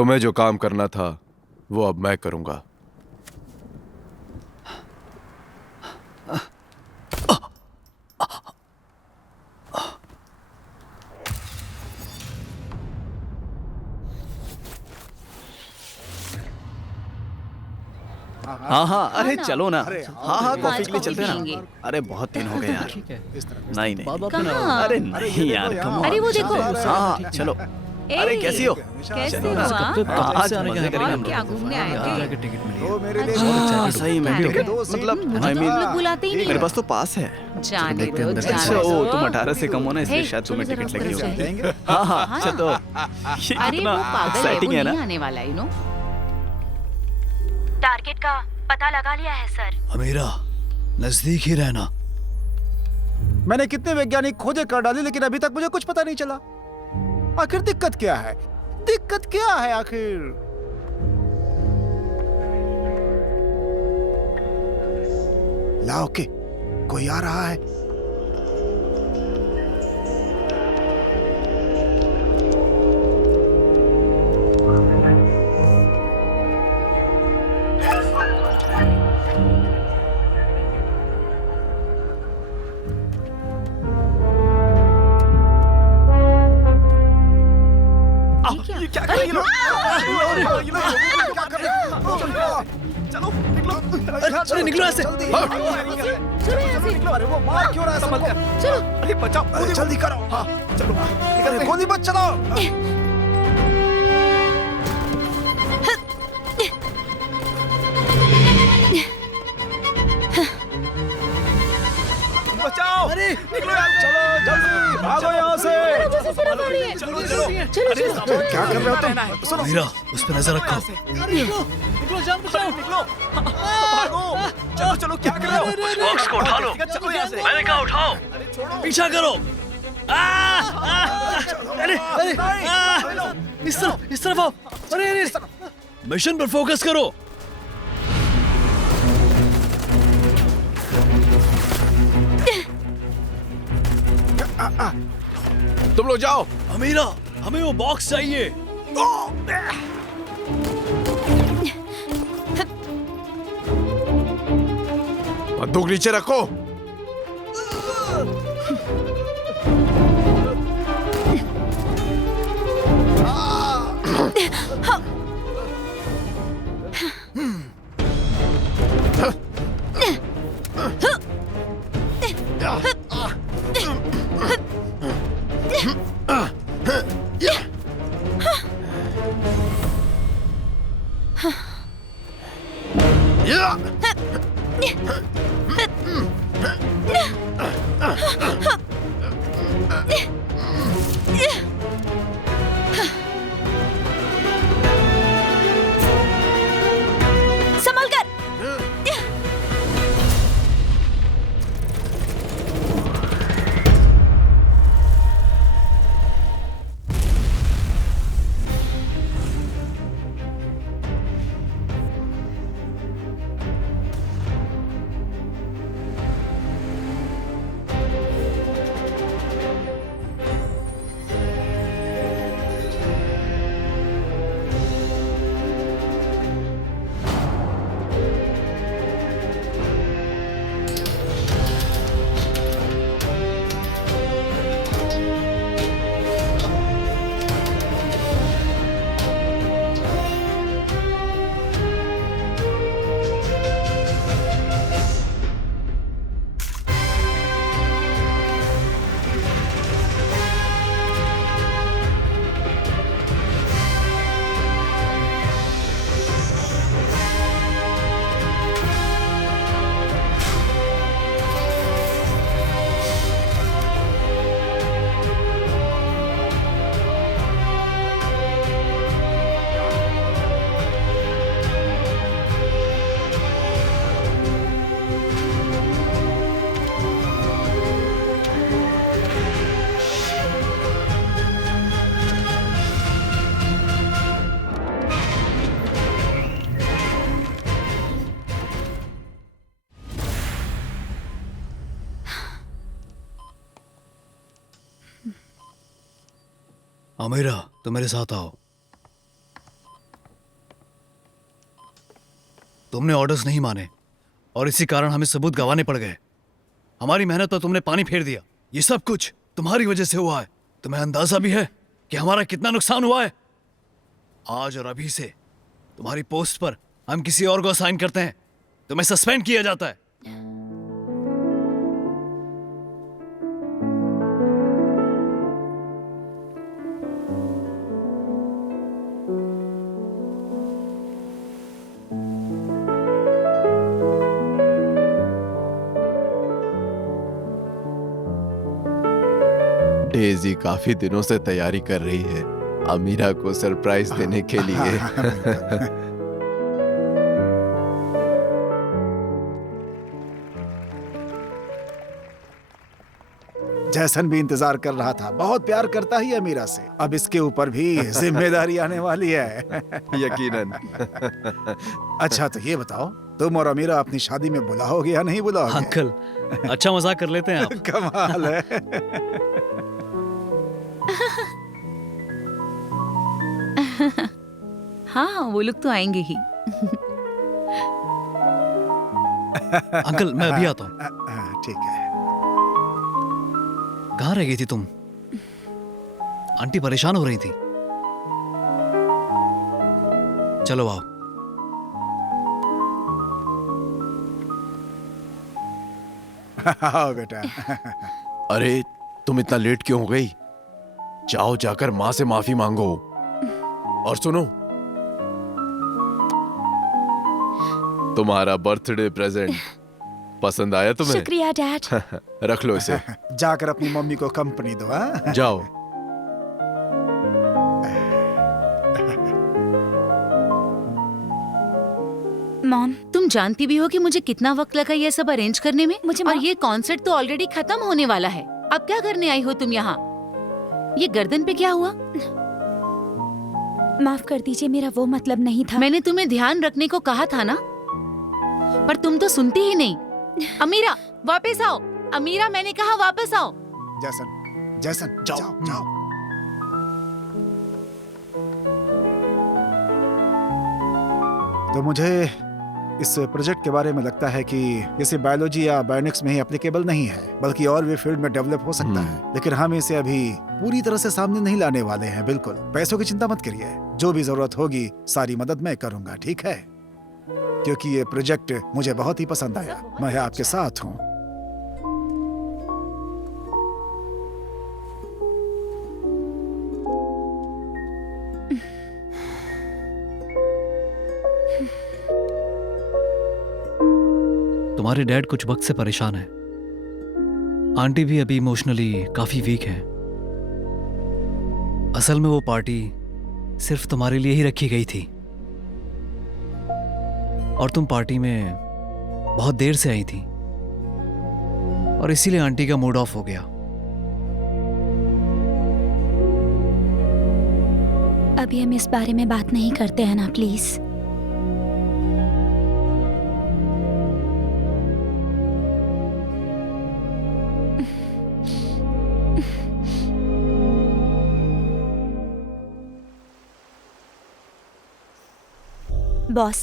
तुम्हें जो काम करना था वो अब मैं करूंगा। हाँ हाँ, अरे ना। चलो ना। हाँ हाँ, कॉफी के लिए चलते हैं पियेंगे। ना। अरे बहुत दिन हो गए यार। नहीं नहीं, कहाँ? अरे नहीं यार, कम ऑन। अरे वो देखो। हाँ चलो। अरे ए, कैसी हो? कैसे चलो हो ना। आप? आज मजे करेंगे हम और क्या लोग। घूमने आएंगे? हाँ, सही में टिकट? टिकट मतलब मुझे I तो mean, हम लोग बुलाते ही नहीं मेरे है। पास तो पास है। जाने दो, अच्छा जाने ओ दो। तुम 18 से कम हो ना, इसलिए हे, शायद तुम्हें चलो टिकट जरा लगी ऊपर होगी। जाएंगे। हाँ हाँ, हाँ। अच्छा तो ये अरे कितना वो पागल है, वो एक्साइटिंग है नहीं ना। आने वाला है, टारगेट का पता लगा लिया है सर। अमीरा, नजदीक ही रहना। मैंने कितने वैज्ञानिक खोजे कर डाली, लेकिन अभी तक मुझे कुछ पता नहीं चला। आखिर दिक्कत क्या है? दिक्कत क्या है आखिर? लाओ के कोई आ रहा है। ये क्या? क्या कर रहे हैं ये लोग? क्या कर रहे हो? चलो निकलो। अरे निकलो ऐसे। चलो यहाँ से। अरे वो मार क्यों रहा है सबको? चलो। अरे बचाओ। अरे जल्दी करो। हाँ चलो, अरे गोली मत चलाओ। बचाओ। अरे निकलो यार। चलो जल्दी भागो यहाँ से। मुझे सिर्फ आ रही है। चलो चलो। चलो चलो। क्या कर रहे हो तुम? सुनो, अमीरा, उस पर नजर रखो। निकलो जान बचाओ। निकलो भागो। चलो चलो, क्या कर रहे हो? बॉक्स को उठा लो। चलो यहाँ से। मैंने कहा उठाओ। पीछा करो। अरे अरे इस तरफ आओ। अरे अरे मिशन पर फोकस करो। तुम लोग जाओ। अमीरा, हमें वो बॉक्स चाहिए। बंदूक नीचे रखो। संभल कर। अमीरा, तुम मेरे साथ आओ। तुमने ऑर्डर्स नहीं माने और इसी कारण हमें सबूत गंवाने पड़ गए। हमारी मेहनत पर तुमने पानी फेर दिया। ये सब कुछ तुम्हारी वजह से हुआ है। तुम्हें अंदाजा भी है कि हमारा कितना नुकसान हुआ है? आज और अभी से तुम्हारी पोस्ट पर हम किसी और को असाइन करते हैं, तुम्हें सस्पेंड किया जाता है। डेजी काफी दिनों से तैयारी कर रही है अमीरा को सरप्राइज देने के लिए। जैसन भी इंतजार कर रहा था, बहुत प्यार करता ही अमीरा से। अब इसके ऊपर भी जिम्मेदारी आने वाली है। यकीनन। अच्छा तो ये बताओ, तुम और अमीरा अपनी शादी में बुलाओगे या नहीं बुलाओगे? अंकल, अच्छा मजाक कर लेते हैं आप। कमाल है। हाँ, वो लोग तो आएंगे ही। अंकल मैं अभी आता हूँ। ठीक है। कहाँ रह गई थी तुम? आंटी परेशान हो रही थी। चलो आओ। आओ बेटा। अरे तुम इतना लेट क्यों हो गई? जाओ जाकर माँ से माफी मांगो। और सुनो, तुम्हारा बर्थडे प्रेजेंट पसंद आया तुम्हें? शुक्रिया डैड। रख लो इसे। जाकर अपनी मम्मी को कंपनी दो। हाँ? जाओ। मॉम, तुम जानती भी हो कि मुझे कितना वक्त लगा ये सब अरेंज करने में। मुझे और ये कॉन्सर्ट तो ऑलरेडी खत्म होने वाला है। अब क्या करने आई हो तुम यहाँ? ये गर्दन पे क्या हुआ? माफ कर दीजिए, मेरा वो मतलब नहीं था। मैंने तुम्हें ध्यान रखने को कहा था ना, पर तुम तो सुनती ही नहीं। अमीरा वापस आओ। अमीरा, मैंने कहा वापस आओ। जैसन, जैसन, जाओ, जाओ। तो मुझे इस प्रोजेक्ट के बारे में लगता है कि ये सिर्फ बायोलॉजी या बायोनिक्स में ही एप्लीकेबल नहीं है, बल्कि और भी फील्ड में डेवलप हो सकता है। लेकिन हम इसे अभी पूरी तरह से सामने नहीं लाने वाले हैं। बिल्कुल, पैसों की चिंता मत करिए। जो भी जरूरत होगी सारी मदद मैं करूंगा, ठीक है? क्योंकि ये प्रोजेक्ट मुझे बहुत ही पसंद आया। मैं आपके साथ हूँ। तुम्हारे डैड कुछ वक्त से परेशान है। आंटी भी अभी इमोशनली काफी वीक है। असल में वो पार्टी सिर्फ तुम्हारे लिए ही रखी गई थी और तुम पार्टी में बहुत देर से आई थी और इसीलिए आंटी का मूड ऑफ हो गया। अभी हम इस बारे में बात नहीं करते हैं ना, प्लीज। बॉस,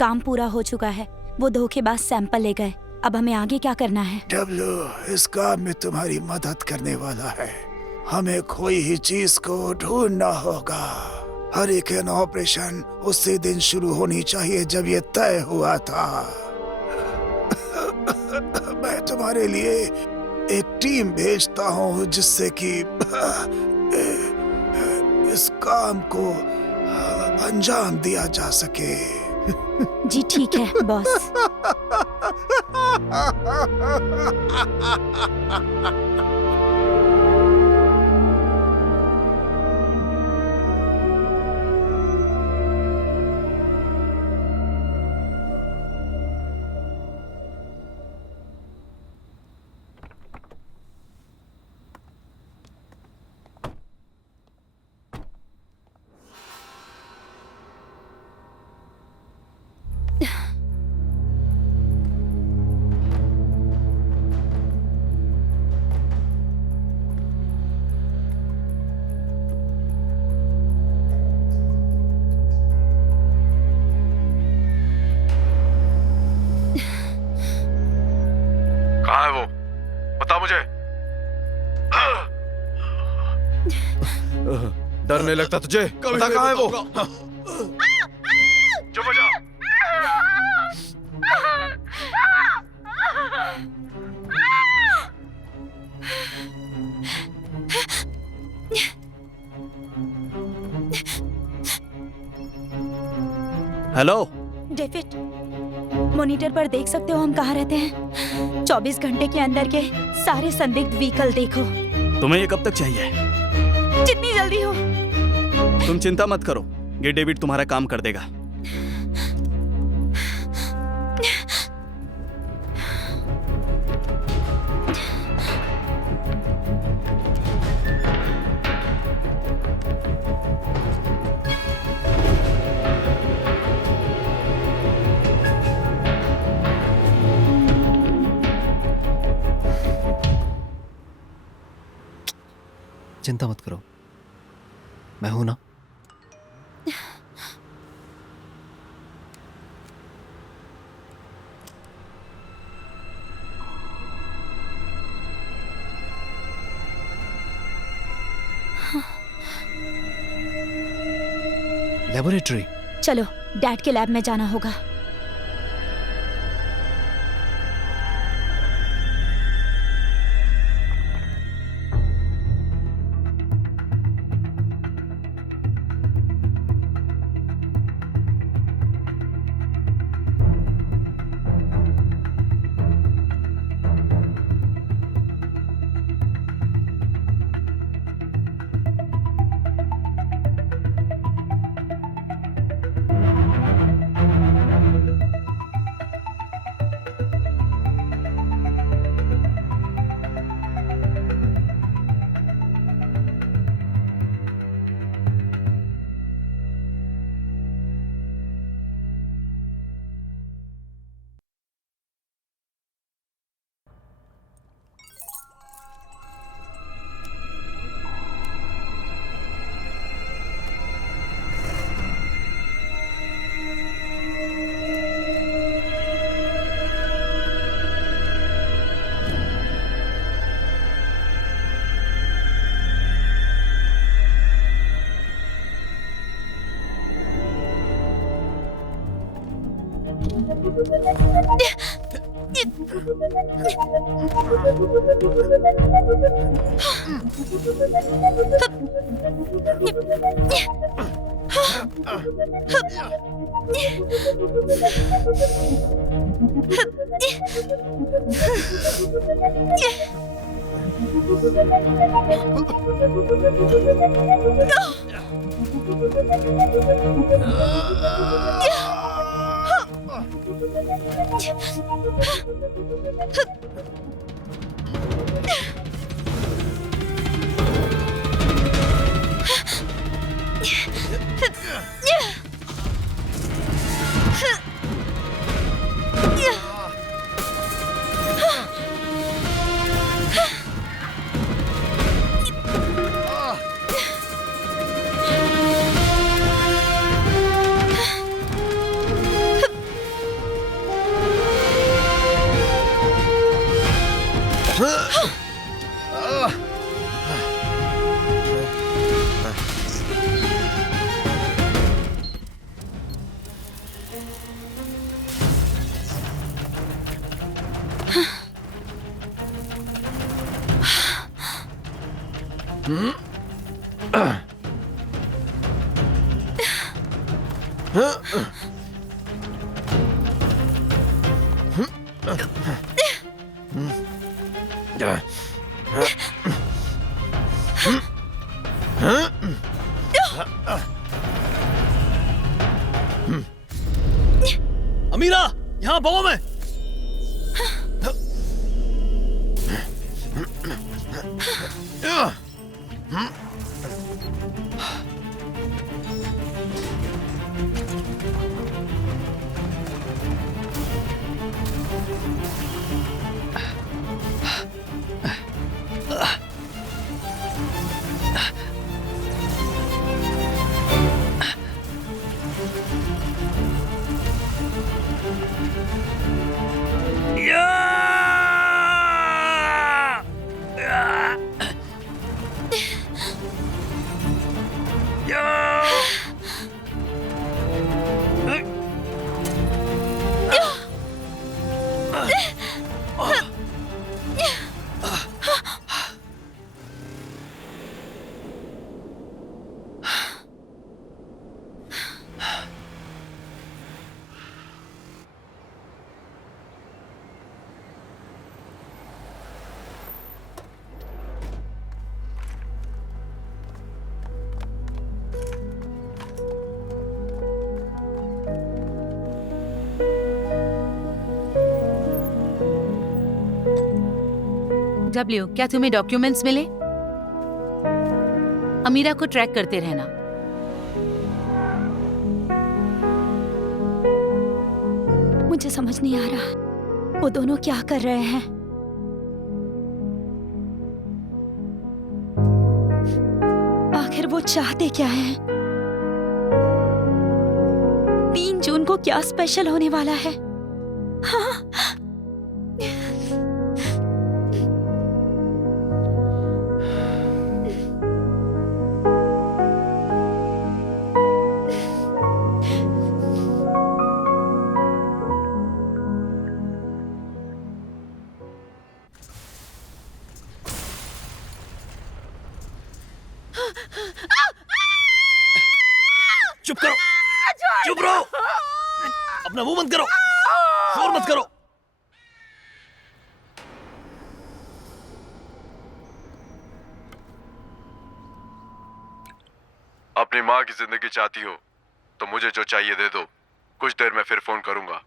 काम पूरा हो चुका है। वो धोखेबाज सैंपल ले गए। अब हमें आगे क्या करना है? डब्लू, इस काम में तुम्हारी मदद करने वाला है। हमें खोई ही चीज को ढूंढना होगा। हरिकेन ऑपरेशन उसी दिन शुरू होनी चाहिए जब ये तय हुआ था। मैं तुम्हारे लिए एक टीम भेजता हूँ जिससे कि इस काम को अंजाम दिया जा सके। जी ठीक है बॉस। कहाँ है वो? बता मुझे। डर नहीं लगता तुझे? बता कहाँ है वो? चुप हो जा। हेलो। डेविड, मॉनिटर पर देख सकते हो हम कहाँ रहते हैं? 24 घंटे के अंदर के सारे संदिग्ध व्हीकल देखो। तुम्हें ये कब तक चाहिए? जितनी जल्दी हो। तुम चिंता मत करो, ये डेविड तुम्हारा काम कर देगा। चिंता मत करो, मैं हूं ना। लेबोरेटरी। चलो, डैड के लैब में जाना होगा। अमीरा, यहाँ बॉम्ब है। डब्ल्यू, क्या तुम्हें डॉक्यूमेंट्स मिले? अमीरा को ट्रैक करते रहना। मुझे समझ नहीं आ रहा वो दोनों क्या कर रहे हैं। आखिर वो चाहते क्या हैं? 3 जून को क्या स्पेशल होने वाला है? हाँ? चुप करो, चुप रहो, अपना मुंह बंद करो, शोर मत करो। अपनी माँ की जिंदगी चाहती हो तो मुझे जो चाहिए दे दो, कुछ देर में फिर फोन करूंगा।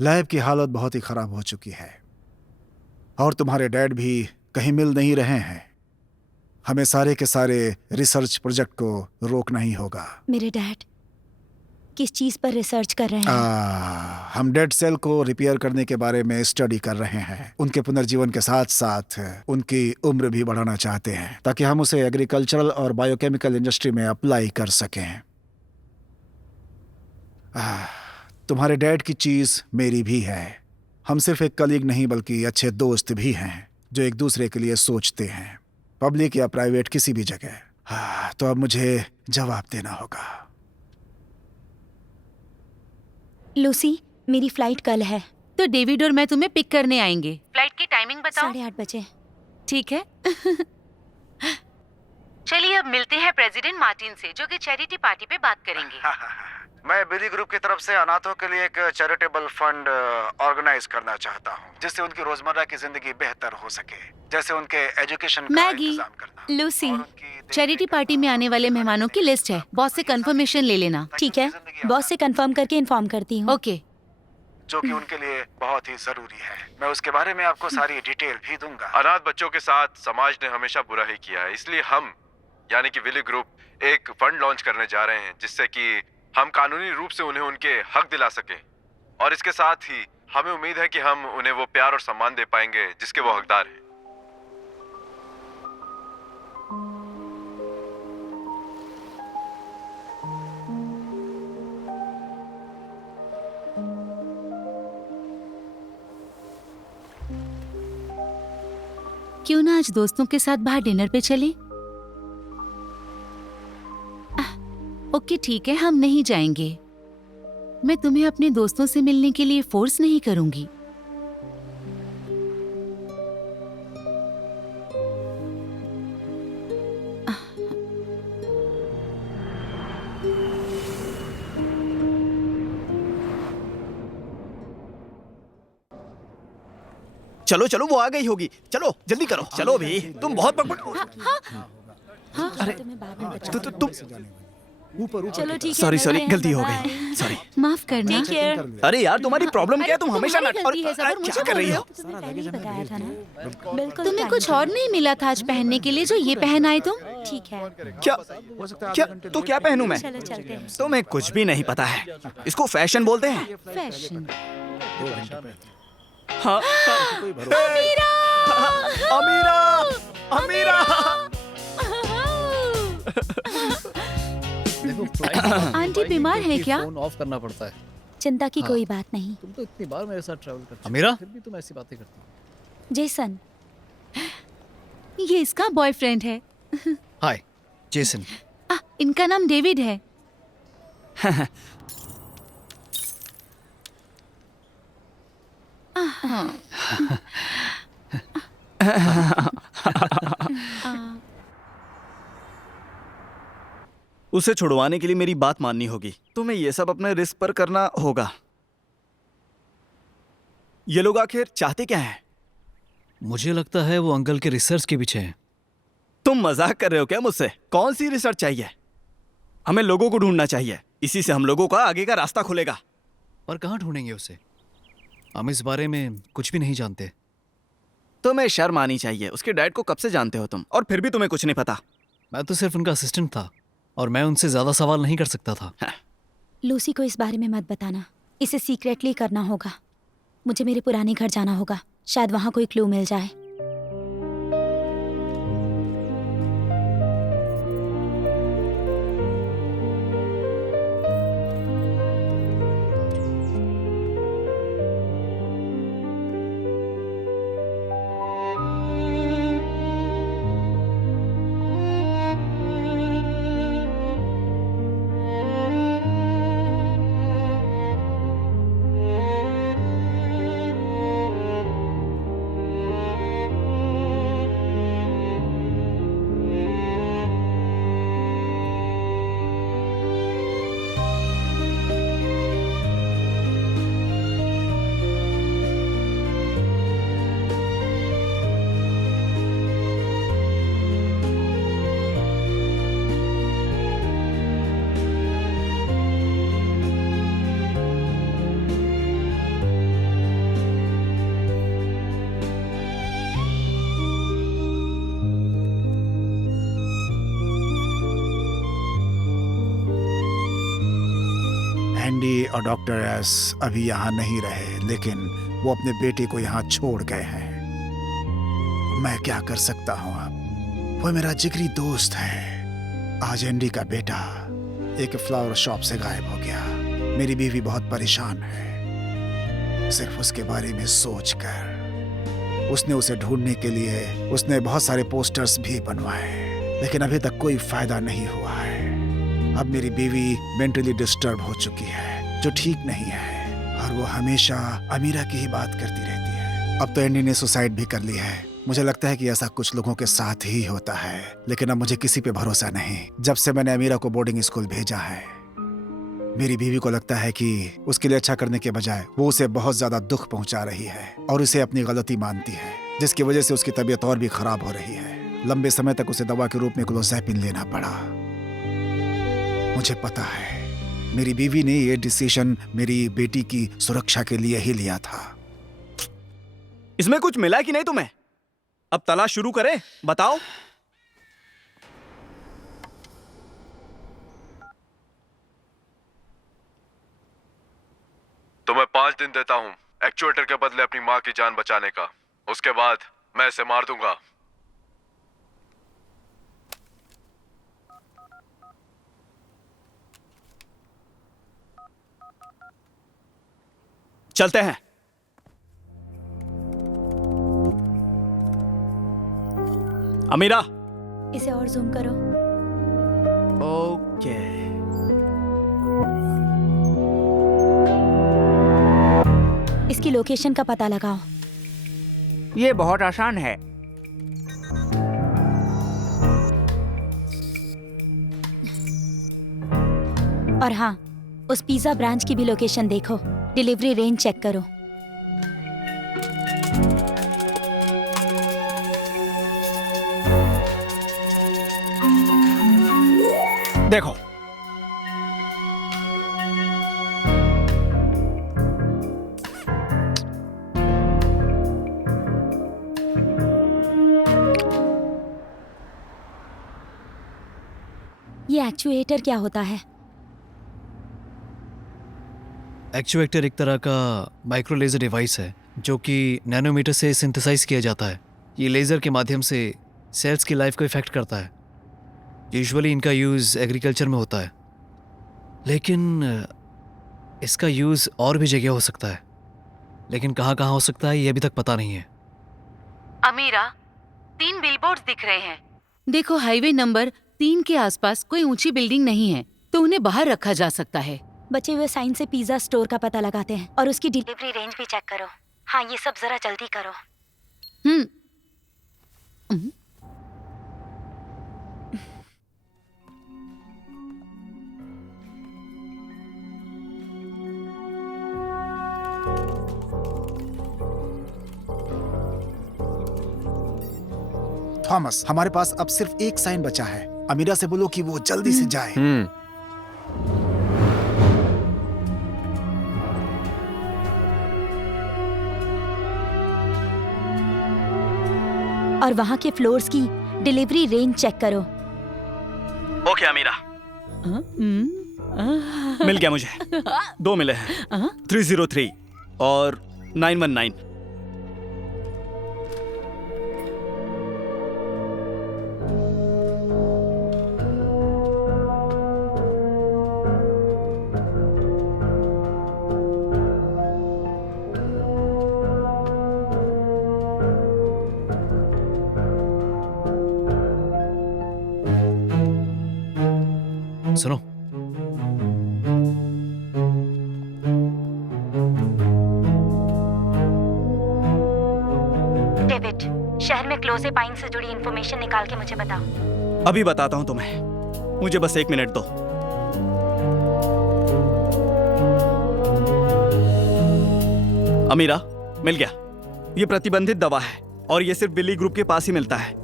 लैब की हालत बहुत ही खराब हो चुकी है और तुम्हारे डैड भी कहीं मिल नहीं रहे हैं। हमें सारे के सारे रिसर्च प्रोजेक्ट को रोकना ही होगा। मेरे डैड किस चीज पर रिसर्च कर रहे हैं? हम डेड सेल को रिपेयर करने के बारे में स्टडी कर रहे हैं। उनके पुनर्जीवन के साथ साथ उनकी उम्र भी बढ़ाना चाहते हैं ताकि हम उसे एग्रीकल्चरल और बायोकेमिकल इंडस्ट्री में अप्लाई कर सकें। तुम्हारे डैड की चीज मेरी भी है। हम सिर्फ एक कलीग नहीं बल्कि अच्छे दोस्त भी हैं जो एक दूसरे के लिए सोचते हैं, पब्लिक या प्राइवेट किसी भी जगह। तो अब मुझे जवाब देना होगा। लूसी, मेरी फ्लाइट कल है। तो डेविड और मैं तुम्हें पिक करने आएंगे। फ्लाइट की टाइमिंग बताओ। 8:30 बजे। ठीक है। चलिए अब मिलते हैं प्रेसिडेंट मार्टिन से, जो कि चैरिटी पार्टी पे बात करेंगे। मैं बिली ग्रुप की तरफ से अनाथों के लिए एक चैरिटेबल फंड ऑर्गेनाइज करना चाहता हूँ जिससे उनकी रोजमर्रा की जिंदगी बेहतर हो सके, जैसे उनके एजुकेशन का मैगी, इंतजाम करना। लूसी, चैरिटी पार्टी में आने वाले मेहमानों की लिस्ट है। बॉस से कंफर्मेशन ले लेना। ठीक है, बॉस से कंफर्म करके इन्फॉर्म करती हूँ। ओके। जो कि उनके लिए बहुत ही जरूरी है। मैं उसके बारे में आपको सारी डिटेल भी दूंगा। अनाथ बच्चों के साथ समाज ने हमेशा बुरा ही किया है, इसलिए हम यानी कि विली ग्रुप एक फंड लॉन्च करने जा रहे हैं जिससे कि हम कानूनी रूप से उन्हें उनके हक दिला सकें। और इसके साथ ही हमें उम्मीद है कि हम उन्हें वो प्यार और सम्मान दे पाएंगे जिसके वो हकदार हैं। क्यों ना आज दोस्तों के साथ बाहर डिनर पे चलें? ओके ठीक है, हम नहीं जाएंगे। मैं तुम्हें अपने दोस्तों से मिलने के लिए फोर्स नहीं करूंगी। चलो चलो, वो आ गई होगी। चलो जल्दी करो, चलो भी। तुम बहुत बकबक। अरे तुम चलो ठीक है। सॉरी सॉरी, मिलते हैं। गलती हो बाय। गई। सॉरी। माफ करना। Take care. अरे यार, तुम्हारी प्रॉब्लम क्या है? तुम हमेशा तुम्हारी गलती है सब, और मुझे क्या कर रही हो? तुम्हें पहले ही बताया था ना। बिल्कुल तुम्हें कुछ और नहीं मिला था आज पहनने के लिए जो ये पहन आए तुम? ठीक है, क्या क्या तो क्या पहनूं मैं? चलो चलते हैं। तुम्हें कुछ भी नहीं पता है। इसको फैशन बोलते हैं। फैशन। हाँ। अमीरा! अमीरा, अमीरा। देखो फ्लाइट आंटी बीमार है क्या? फोन ऑफ करना पड़ता है। चिंता की कोई बात नहीं। तुम तो इतनी बार मेरे साथ ट्रैवल करती हो, अमीरा, फिर भी तुम ऐसी बातें करती हो। जेसन, ये इसका बॉयफ्रेंड है। हाय जेसन। इनका नाम डेविड है। उसे छुड़वाने के लिए मेरी बात माननी होगी। तुम्हें ये सब अपने रिस्क पर करना होगा। ये लोग आखिर चाहते क्या हैं? मुझे लगता है वो अंकल के रिसर्च के पीछे हैं। तुम मजाक कर रहे हो क्या मुझसे? कौन सी रिसर्च चाहिए? हमें लोगों को ढूंढना चाहिए, इसी से हम लोगों का आगे का रास्ता खुलेगा। पर कहाँ ढूंढेंगे उसे? हम इस बारे में कुछ भी नहीं जानते। तुम्हें शर्म आनी चाहिए। उसके डैड को कब से जानते हो तुम, और फिर भी तुम्हें कुछ नहीं पता? मैं तो सिर्फ उनका असिस्टेंट था और मैं उनसे ज्यादा सवाल नहीं कर सकता था। लूसी को इस बारे में मत बताना, इसे सीक्रेटली करना होगा। मुझे मेरे पुराने घर जाना होगा, शायद वहाँ कोई क्लू मिल जाए। एंडी और डॉक्टर एस अभी यहाँ नहीं रहे, लेकिन वो अपने बेटे को यहाँ छोड़ गए हैं। मैं क्या कर सकता हूँ अब? वो मेरा जिगरी दोस्त है। आज एंडी का बेटा एक फ्लावर शॉप से गायब हो गया। मेरी बीवी बहुत परेशान है सिर्फ उसके बारे में सोचकर। उसने उसे ढूंढने के लिए उसने बहुत सारे पोस्टर्स भी बनवाए, लेकिन अभी तक कोई फायदा नहीं हुआ है। अब मेरी बीवी मेंटली डिस्टर्ब हो चुकी है, जो ठीक नहीं है, और वो हमेशा अमीरा की ही बात करती रहती है। अब तो एंडी ने सुसाइड भी कर ली है। मुझे लगता है कि ऐसा कुछ लोगों के साथ ही होता है, लेकिन अब मुझे किसी पे भरोसा नहीं। जब से मैंने अमीरा को बोर्डिंग स्कूल भेजा है, मेरी बीवी को लगता है कि उसके लिए अच्छा करने के बजाय वो उसे बहुत ज्यादा दुख पहुंचा रही है और उसे अपनी गलती मानती है, जिसकी वजह से उसकी तबीयत और भी खराब हो रही है। लंबे समय तक उसे दवा के रूप में क्लोज़ैपिन लेना पड़ा। मुझे पता है मेरी बीवी ने ये डिसीजन मेरी बेटी की सुरक्षा के लिए ही लिया था। इसमें कुछ मिला कि नहीं तुम्हें? अब तलाश शुरू करें, बताओ। तो मैं 5 दिन देता हूँ एक्चुएटर के बदले अपनी माँ की जान बचाने का। उसके बाद मैं इसे मार दूंगा। चलते हैं। अमीरा, इसे और जूम करो। ओके। इसकी लोकेशन का पता लगाओ। ये बहुत आसान है। और हाँ, उस पिज्जा ब्रांच की भी लोकेशन देखो। डिलीवरी रेंज चेक करो। देखो, ये एक्चुएटर क्या होता है? एक्चुएटर एक तरह का माइक्रो लेजर डिवाइस है जो कि नैनोमीटर से सिंथेसाइज किया जाता है। ये लेज़र के माध्यम से सेल्स की लाइफ को इफेक्ट करता है। यूजुअली इनका यूज़ एग्रीकल्चर में होता है, लेकिन इसका यूज़ और भी जगह हो सकता है, लेकिन कहाँ कहाँ हो सकता है ये अभी तक पता नहीं है। अमीरा, 3 बिलबोर्ड्स दिख रहे हैं। देखो, हाईवे नंबर 3 के आसपास कोई ऊंची बिल्डिंग नहीं है, तो उन्हें बाहर रखा जा सकता है। बचे हुए साइन से पिज्जा स्टोर का पता लगाते हैं और उसकी डिलीवरी रेंज भी चेक करो। हाँ, ये सब जरा जल्दी करो। हम्म थॉमस, हमारे पास अब सिर्फ एक साइन बचा है। अमीरा से बोलो कि वो जल्दी से जाए। और वहाँ के फ्लोर्स की डिलीवरी रेंज चेक करो। ओके अमीरा, मिल गया मुझे। 2 मिले हैं, 303 और 919। सुनो, डेविड, शहर में क्लोजेपाइन से जुड़ी इंफॉर्मेशन निकाल के मुझे बताओ। अभी बताता हूं तुम्हें, मुझे बस 1 मिनट दो। अमीरा, मिल गया। ये प्रतिबंधित दवा है और ये सिर्फ विली ग्रुप के पास ही मिलता है।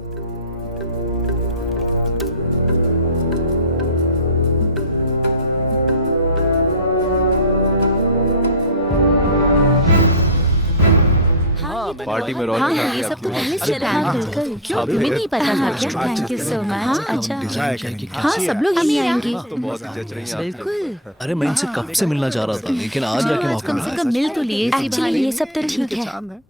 पार्टी में हाँ, रौनक ये सब तो पहले से था। बिल्कुल, क्यों तुम्हें नहीं पता था क्या? Thank you so much. अच्छा, हाँ, सब लोग यहीं आएंगे। तो बहुत जच रही हैं आप। बिल्कुल। अरे मैं इनसे कब से मिलना चाह रहा था, लेकिन आज जाके मौका कम मिला। से कम मिल तो लिए इसी एक्चुअली बहाने। ये सब तो ठीक है। चांद है।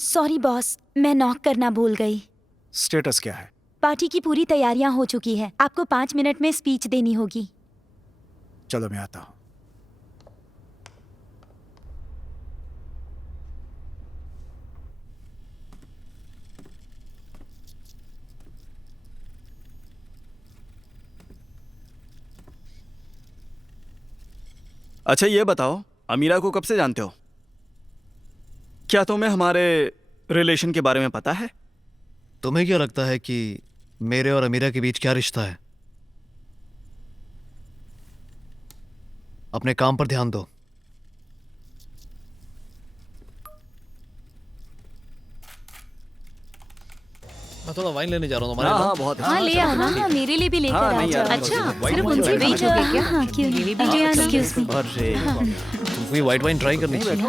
सॉरी बॉस, मैं नॉक करना भूल गई। स्टेटस क्या है? पार्टी की पूरी तैयारियां हो चुकी है। आपको 5 मिनट में स्पीच देनी होगी। चलो मैं आता हूँ। अच्छा ये बताओ, अमीरा को कब से जानते हो? क्या तुम्हें हमारे रिलेशन के बारे में पता है? तुम्हें क्या लगता है कि मेरे और अमीरा के बीच क्या रिश्ता है? अपने काम पर ध्यान दो। मैं थोड़ा वाइन लेने जा रहा हूँ। हाँ बहुत हाँ ले आओ ना। हाँ, मेरे लिए भी लेकर हाँ, आ नहीं जाओ। यार, अच्छा, सिर्फ उनसे वेट हो गया क्या? हाँ, क्यों नहीं? Excuse me. तुमको व्हाइट वाइन ट्राई करनी चाहिए।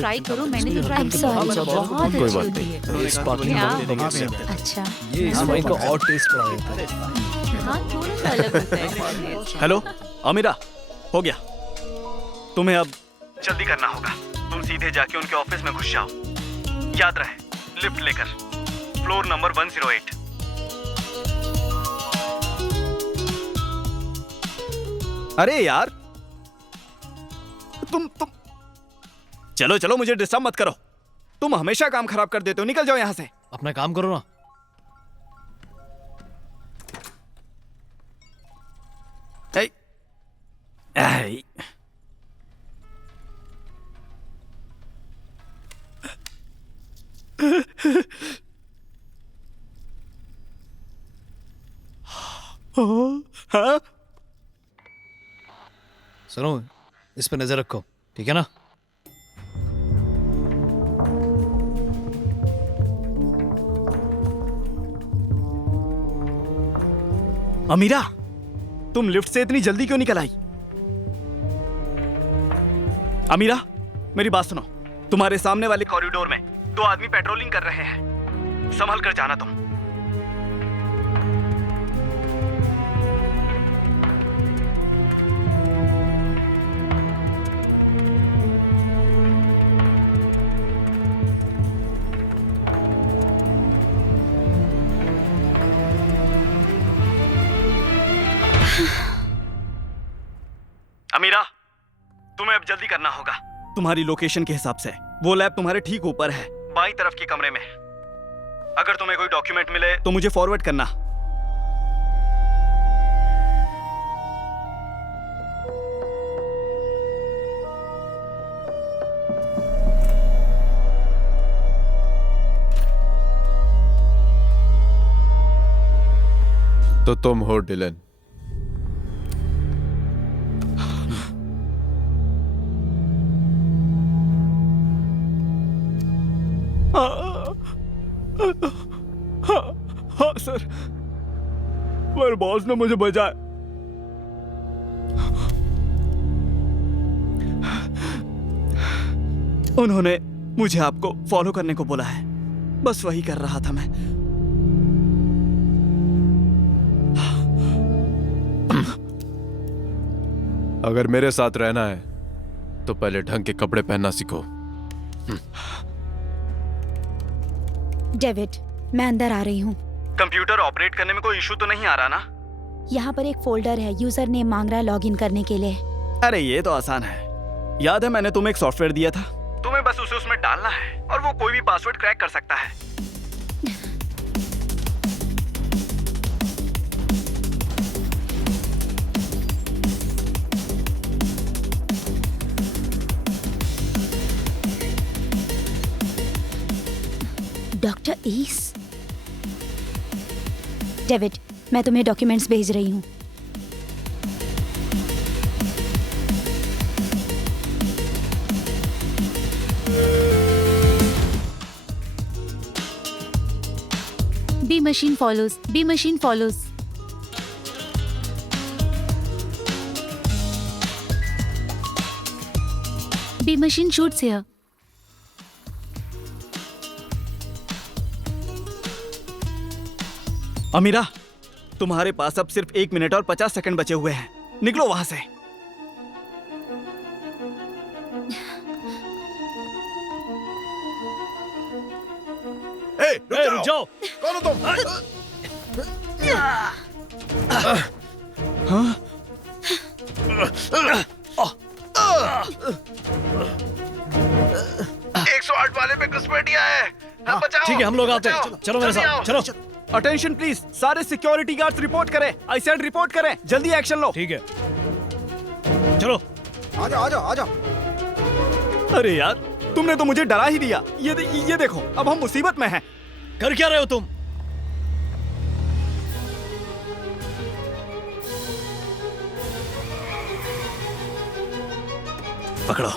ट्राई करो, मैंने तो ट्राई I'm किया। sorry। बहुत अच्छी होती है। स्पार्कलिंग क्या? वाइन देने से अच्छा, ये इस वाइन का और टेस्ट बढ़ा देता है। हाँ, थोड़ा सा अलग होता है। हेलो अमीरा, हो गया। तुम्हें अब जल्दी करना होगा। तुम सीधे जाके उनके ऑफिस में घुस जाओ। याद रहे, लिफ्ट लेकर, फ्लोर नंबर 108। अरे यार, तुम चलो चलो, मुझे डिस्टर्ब मत करो। तुम हमेशा काम खराब कर देते हो। निकल जाओ यहां से। अपना काम करो ना। ऐ, ऐ। हाँ? सुनो, इस पे नजर रखो, ठीक है ना? अमीरा, तुम लिफ्ट से इतनी जल्दी क्यों निकल आई? अमीरा, मेरी बात सुनो। तुम्हारे सामने वाले कॉरिडोर में 2 आदमी पेट्रोलिंग कर रहे हैं। संभल कर जाना तुम। अमीरा, तुम्हें अब जल्दी करना होगा। तुम्हारी लोकेशन के हिसाब से वो लैब तुम्हारे ठीक ऊपर है, बाईं तरफ के कमरे में। अगर तुम्हें कोई डॉक्यूमेंट मिले तो मुझे फॉरवर्ड करना। तो तुम हो डिलन। मेरे बॉस ने मुझे बचाया। उन्होंने मुझे आपको फॉलो करने को बोला है, बस वही कर रहा था मैं। अगर मेरे साथ रहना है तो पहले ढंग के कपड़े पहनना सीखो। डेविड, मैं अंदर आ रही हूँ। कंप्यूटर ऑपरेट करने में कोई इशू तो नहीं आ रहा ना? यहाँ पर एक फोल्डर है, यूजर नेम मांग रहा है लॉगिन करने के लिए। अरे ये तो आसान है। याद है मैंने तुम्हें एक सॉफ्टवेयर दिया था, तुम्हें बस उसे उसमें डालना है और वो कोई भी पासवर्ड क्रैक कर सकता है। डॉक्टर ईस। डेविड, मैं तुम्हें डॉक्यूमेंट्स भेज रही हूँ। B machine follows. B machine follows. B machine shoots here. अमीरा, तुम्हारे पास अब सिर्फ 1 मिनट और 50 सेकंड बचे हुए हैं। निकलो वहां से। रुक जाओ। कौन हो तुम? हाँ? 108 वाले पे घुसपैठिया है। बचाओ। ठीक है, हम लोग आते हैं। चलो मेरे साथ, चलो। अटेंशन प्लीज, सारे सिक्योरिटी गार्ड्स रिपोर्ट करें। आई सेड रिपोर्ट करें, जल्दी एक्शन लो। ठीक है, चलो। आ जाओ, आ जाओ, आ जाओ। अरे यार, तुमने तो मुझे डरा ही दिया। ये देखो, अब हम मुसीबत में हैं। कर क्या रहे हो तुम? पकड़ो।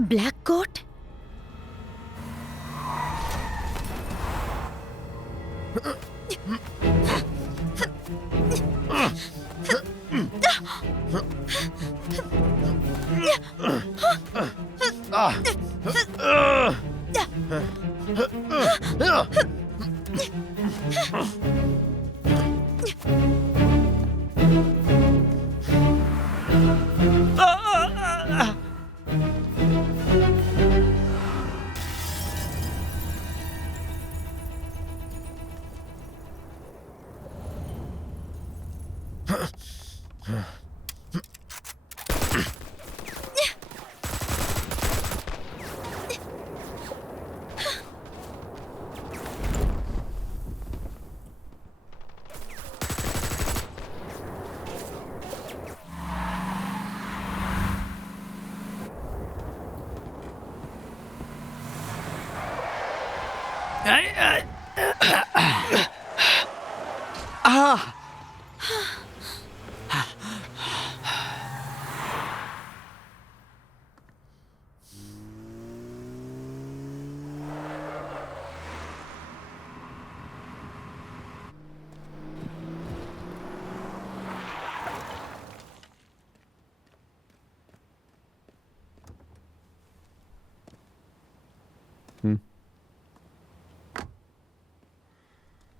Black coat?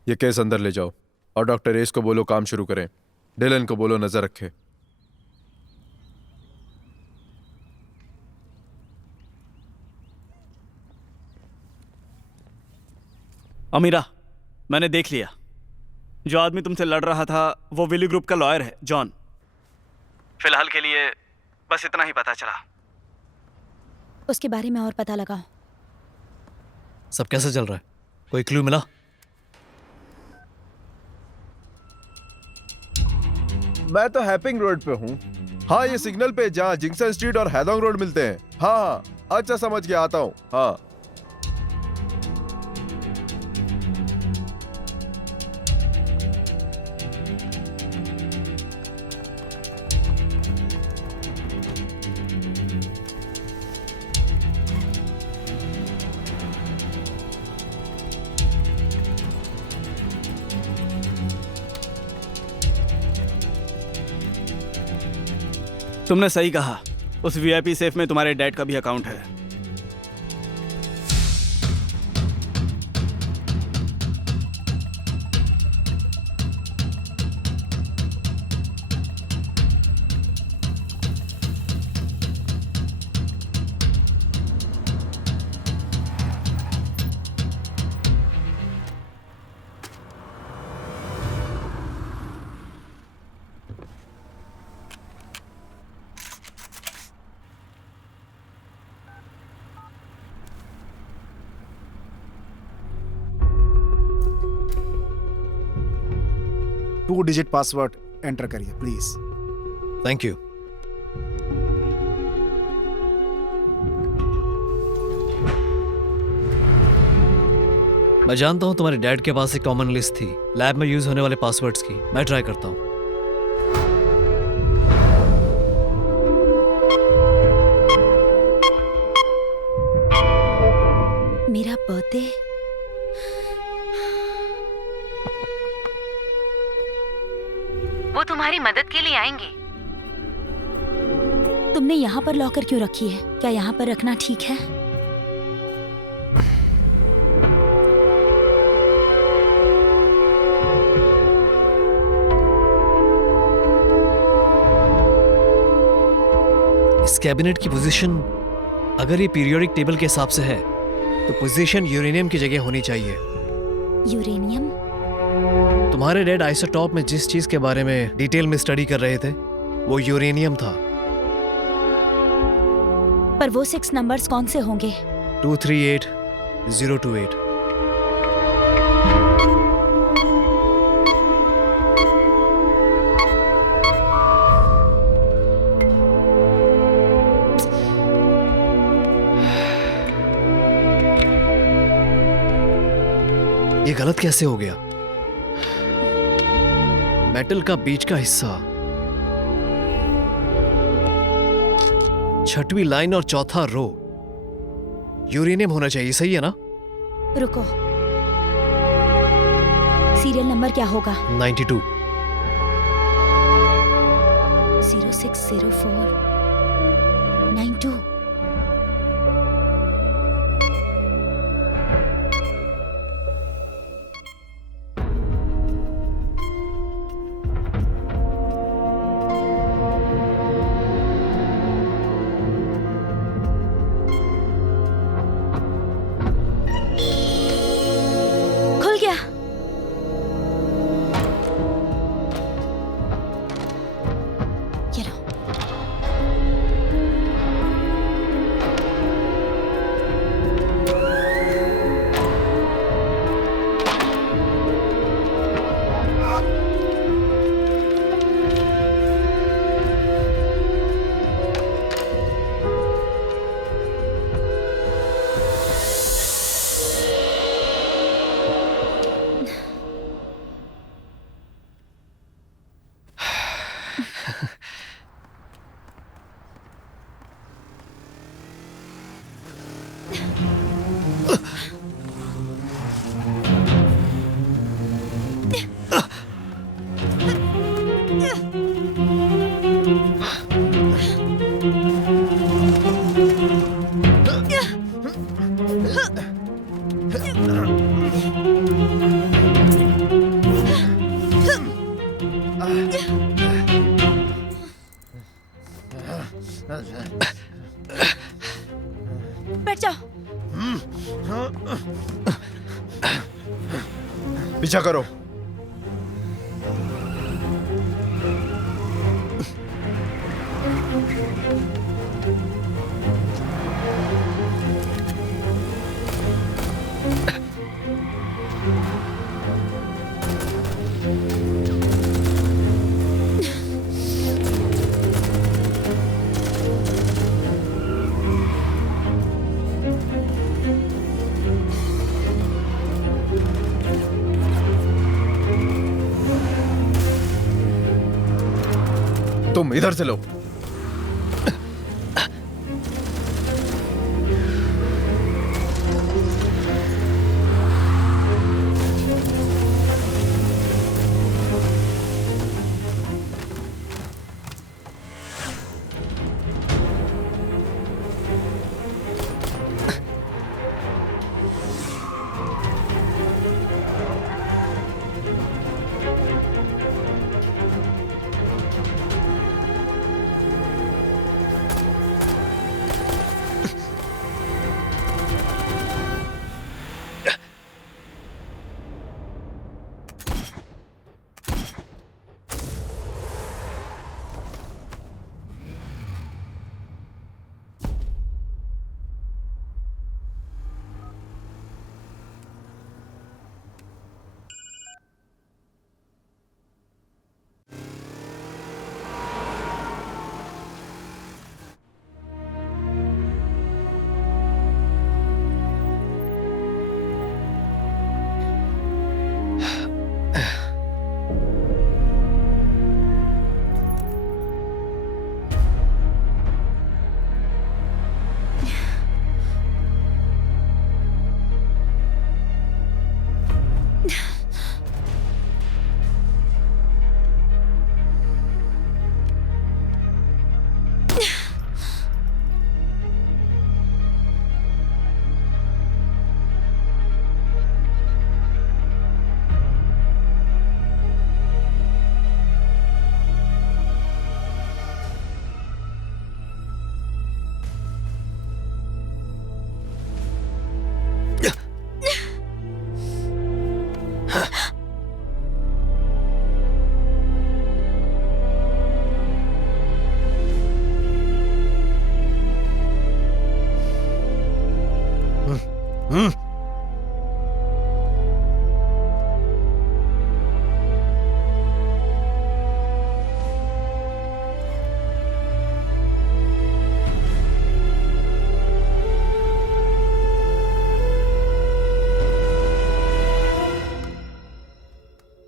ये केस अंदर ले जाओ और डॉक्टर एस को बोलो काम शुरू करें। डिलन को बोलो नजर रखे। अमीरा, मैंने देख लिया। जो आदमी तुमसे लड़ रहा था वो विली ग्रुप का लॉयर है, जॉन। फिलहाल के लिए बस इतना ही पता चला। उसके बारे में और पता लगाओ। सब कैसे चल रहा है? कोई क्लू मिला? मैं तो हैपिंग रोड पे हूँ। हाँ, ये सिग्नल पे जहाँ जिंक्सन स्ट्रीट और हैदोंग रोड मिलते हैं। हाँ हाँ, अच्छा समझ गया, आता हूँ। हाँ तुमने सही कहा, उस वीआईपी सेफ में तुम्हारे डैड का भी अकाउंट है। टू डिजिट पासवर्ड एंटर करिए प्लीज। Thank you. मैं जानता हूं तुम्हारे डैड के पास एक कॉमन लिस्ट थी लैब में यूज होने वाले पासवर्ड्स की। मैं ट्राई करता हूं। मेरा बर्थडे, वो तुम्हारी मदद के लिए आएंगे। तुमने यहाँ पर लॉकर क्यों रखी है? क्या यहाँ पर रखना ठीक है? इस कैबिनेट की पोजीशन अगर ये पीरियोडिक टेबल के हिसाब से है तो पोजीशन यूरेनियम की जगह होनी चाहिए। यूरेनियम? तुम्हारे डैड आइसोटॉप में जिस चीज के बारे में डिटेल में स्टडी कर रहे थे वो यूरेनियम था। पर वो 6 नंबर्स कौन से होंगे? 238028। ये गलत कैसे हो गया? मेटल का बीच का हिस्सा, छठवीं लाइन और चौथा रो यूरेनियम होना चाहिए, सही है ना? रुको, सीरियल नंबर क्या होगा? 92। 060492। बैठ जाओ। पीछा करो। तुम इधर से लो।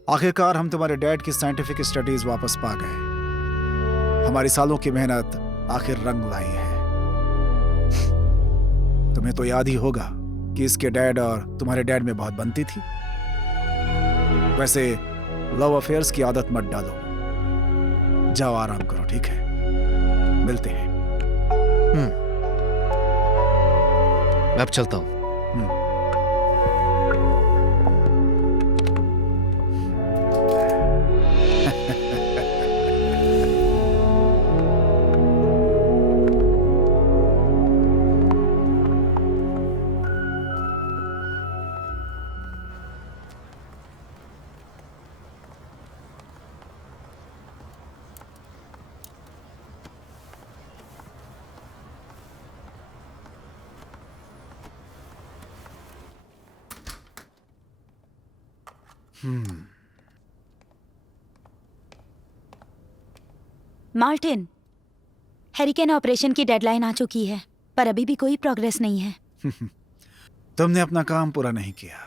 आखिरकार हम तुम्हारे डैड की साइंटिफिक स्टडीज वापस पा गए। हमारी सालों की मेहनत आखिर रंग लाई है। तुम्हें तो याद ही होगा कि इसके डैड और तुम्हारे डैड में बहुत बनती थी। वैसे लव अफेयर्स की आदत मत डालो। जाओ आराम करो, ठीक है? मिलते हैं। मैं अब चलता हूं। मार्टिन, हेरिकेन ऑपरेशन की डेडलाइन आ चुकी है, पर अभी भी कोई प्रोग्रेस नहीं है। तुमने अपना काम पूरा नहीं किया।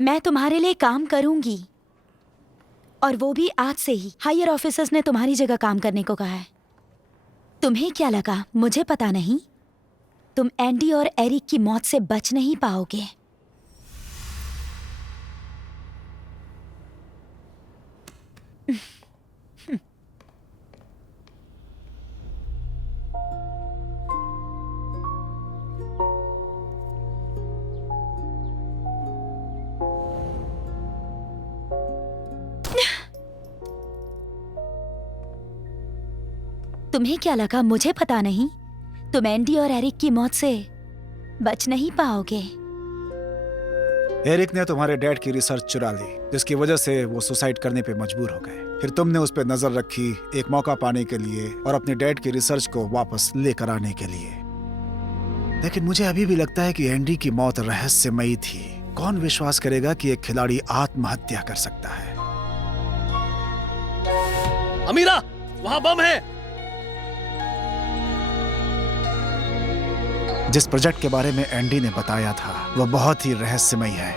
मैं तुम्हारे लिए काम करूंगी, और वो भी आज से ही। हायर ऑफिसर्स ने तुम्हारी जगह काम करने को कहा है। तुम्हें क्या लगा मुझे पता नहीं? तुम एंडी और एरिक की मौत से बच नहीं पाओगे। तुम्हें क्या लगा मुझे पता नहीं? तुम एंडी और एरिक की मौत से बच नहीं पाओगे। एरिक ने तुम्हारे डैड की रिसर्च चुरा ली, जिसकी वजह से वो सुसाइड करने पे मजबूर हो गए। फिर तुमने उस पर नजर रखी, एक मौका पाने के लिए और अपने डैड की रिसर्च को वापस लेकर आने के लिए। लेकिन मुझे अभी भी लगता है कि एंडी की मौत रहस्यमयी थी। कौन विश्वास करेगा कि एक खिलाड़ी आत्महत्या कर सकता है? अमीरा, वहां बम है। जिस प्रोजेक्ट के बारे में एंडी ने बताया था वो बहुत ही रहस्यमयी है।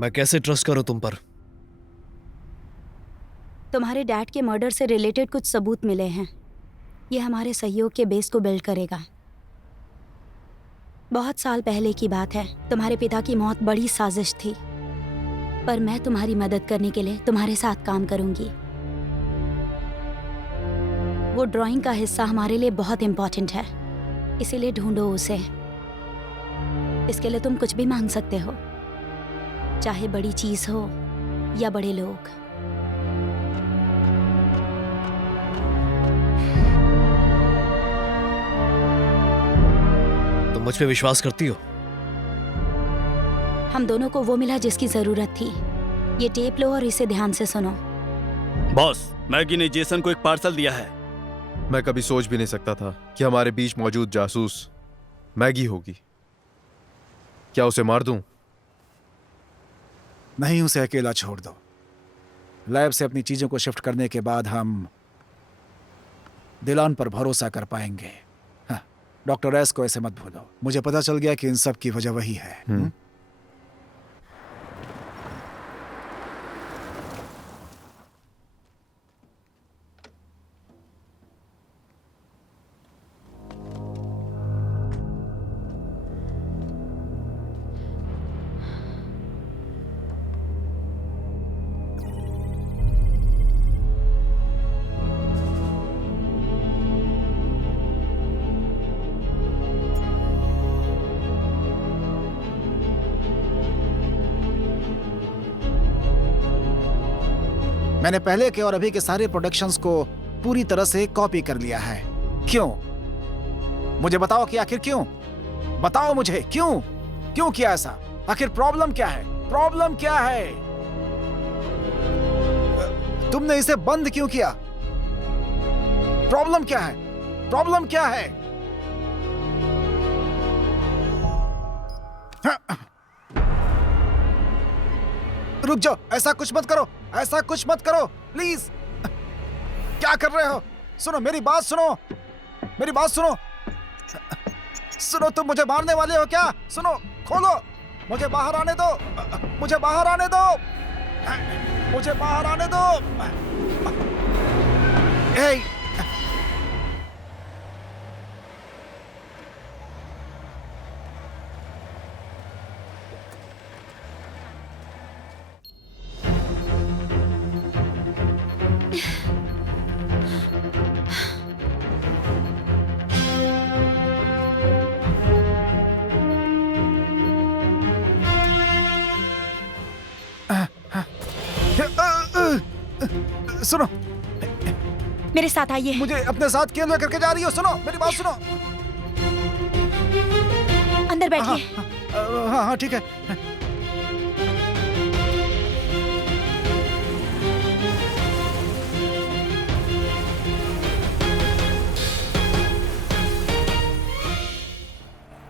मैं कैसे ट्रस्ट करूं तुम पर? तुम्हारे डैड के मर्डर से रिलेटेड कुछ सबूत मिले हैं। ये हमारे सहयोग के बेस को बिल्ड करेगा। बहुत साल पहले की बात है। तुम्हारे पिता की मौत बड़ी साजिश थी, पर मैं तुम्हारी मदद करने के लिए तुम्हारे साथ काम करूंगी। वो ड्राइंग का हिस्सा हमारे लिए बहुत इम्पोर्टेंट है, इसीलिए ढूंढो उसे। इसके लिए तुम कुछ भी मांग सकते हो, चाहे बड़ी चीज हो या बड़े लोग। तुम मुझ पे विश्वास करती हो? हम दोनों को वो मिला जिसकी जरूरत थी। ये टेप लो और इसे ध्यान से सुनो। बॉस, मैगी ने जेसन को एक पार्सल दिया है। मैं कभी सोच भी नहीं सकता था कि हमारे बीच मौजूद जासूस मैगी होगी। क्या उसे मार दूं? नहीं, उसे अकेला छोड़ दो। लैब से अपनी चीजों को शिफ्ट करने के बाद हम दिलान पर भरोसा कर पाएंगे। हाँ, डॉक्टर एस को ऐसे मत भूलो। मुझे पता चल गया कि इन सब की वजह वही है। मैंने पहले के और अभी के सारे प्रोडक्शंस को पूरी तरह से कॉपी कर लिया है। क्यों? मुझे बताओ कि आखिर क्यों? बताओ मुझे क्यों किया ऐसा? आखिर प्रॉब्लम क्या है? प्रॉब्लम क्या है? तुमने इसे बंद क्यों किया? प्रॉब्लम क्या है? प्रॉब्लम क्या है? रुक जाओ, ऐसा कुछ मत करो, ऐसा कुछ मत करो प्लीज। क्या कर रहे हो? सुनो, मेरी बात सुनो, मेरी बात सुनो। सुनो, तुम मुझे मारने वाले हो क्या? सुनो, खोलो, मुझे बाहर आने दो, मुझे बाहर आने दो, मुझे बाहर आने दो। हे, सुनो, मेरे साथ आइए। मुझे अपने साथ क्यों लेकर के जा रही हो? सुनो, मेरी बात सुनो। अंदर बैठिए। हाँ हाँ ठीक है।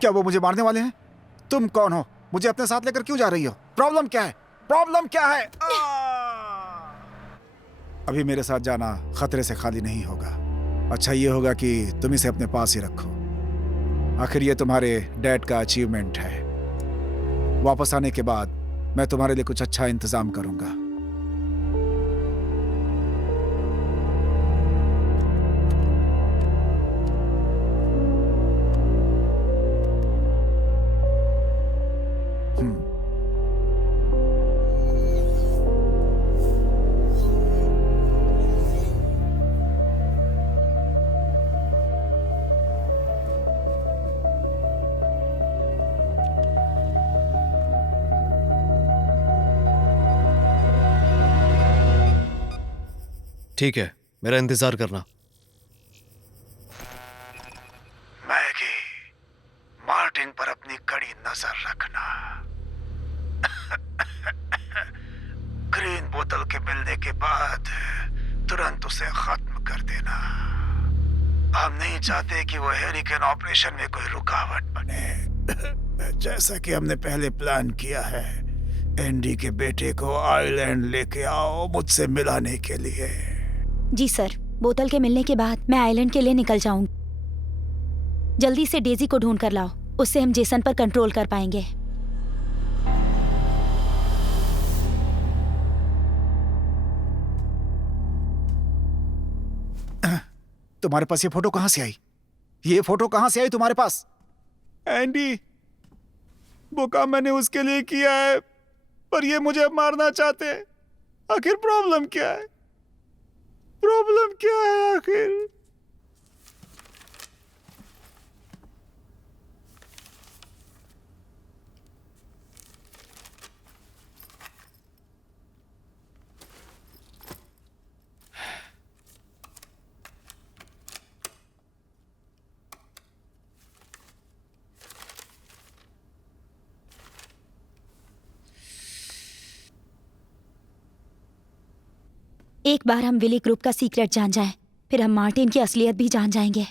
क्या वो मुझे मारने वाले हैं? तुम कौन हो? मुझे अपने साथ लेकर क्यों जा रही हो? प्रॉब्लम क्या है? प्रॉब्लम क्या है? अभी मेरे साथ जाना खतरे से खाली नहीं होगा। अच्छा ये होगा कि तुम इसे अपने पास ही रखो। आखिर ये तुम्हारे डैड का अचीवमेंट है। वापस आने के बाद मैं तुम्हारे लिए कुछ अच्छा इंतजाम करूंगा। ठीक है, मेरा इंतजार करना। मैगी, मार्टिन पर अपनी कड़ी नजर रखना। ग्रीन बोतल के मिलने के बाद तुरंत उसे खत्म कर देना। हम नहीं चाहते कि वो हेरिकेन ऑपरेशन में कोई रुकावट बने। जैसा कि हमने पहले प्लान किया है, एंडी के बेटे को आइलैंड लेके आओ मुझसे मिलाने के लिए। जी सर, बोतल के मिलने के बाद मैं आइलैंड के लिए निकल जाऊंगी। जल्दी से डेजी को ढूंढ कर लाओ, उससे हम जेसन पर कंट्रोल कर पाएंगे। तुम्हारे पास ये फोटो कहां से आई? ये फोटो कहां से आई तुम्हारे पास? एंडी, वो काम मैंने उसके लिए किया है, पर ये मुझे अब मारना चाहते हैं। आखिर प्रॉब्लम क्या है? प्रॉब्लम क्या है आखिर? एक बार हम विली ग्रुप का सीक्रेट जान जाएं, फिर हम मार्टिन की असलियत भी जान जाएंगे।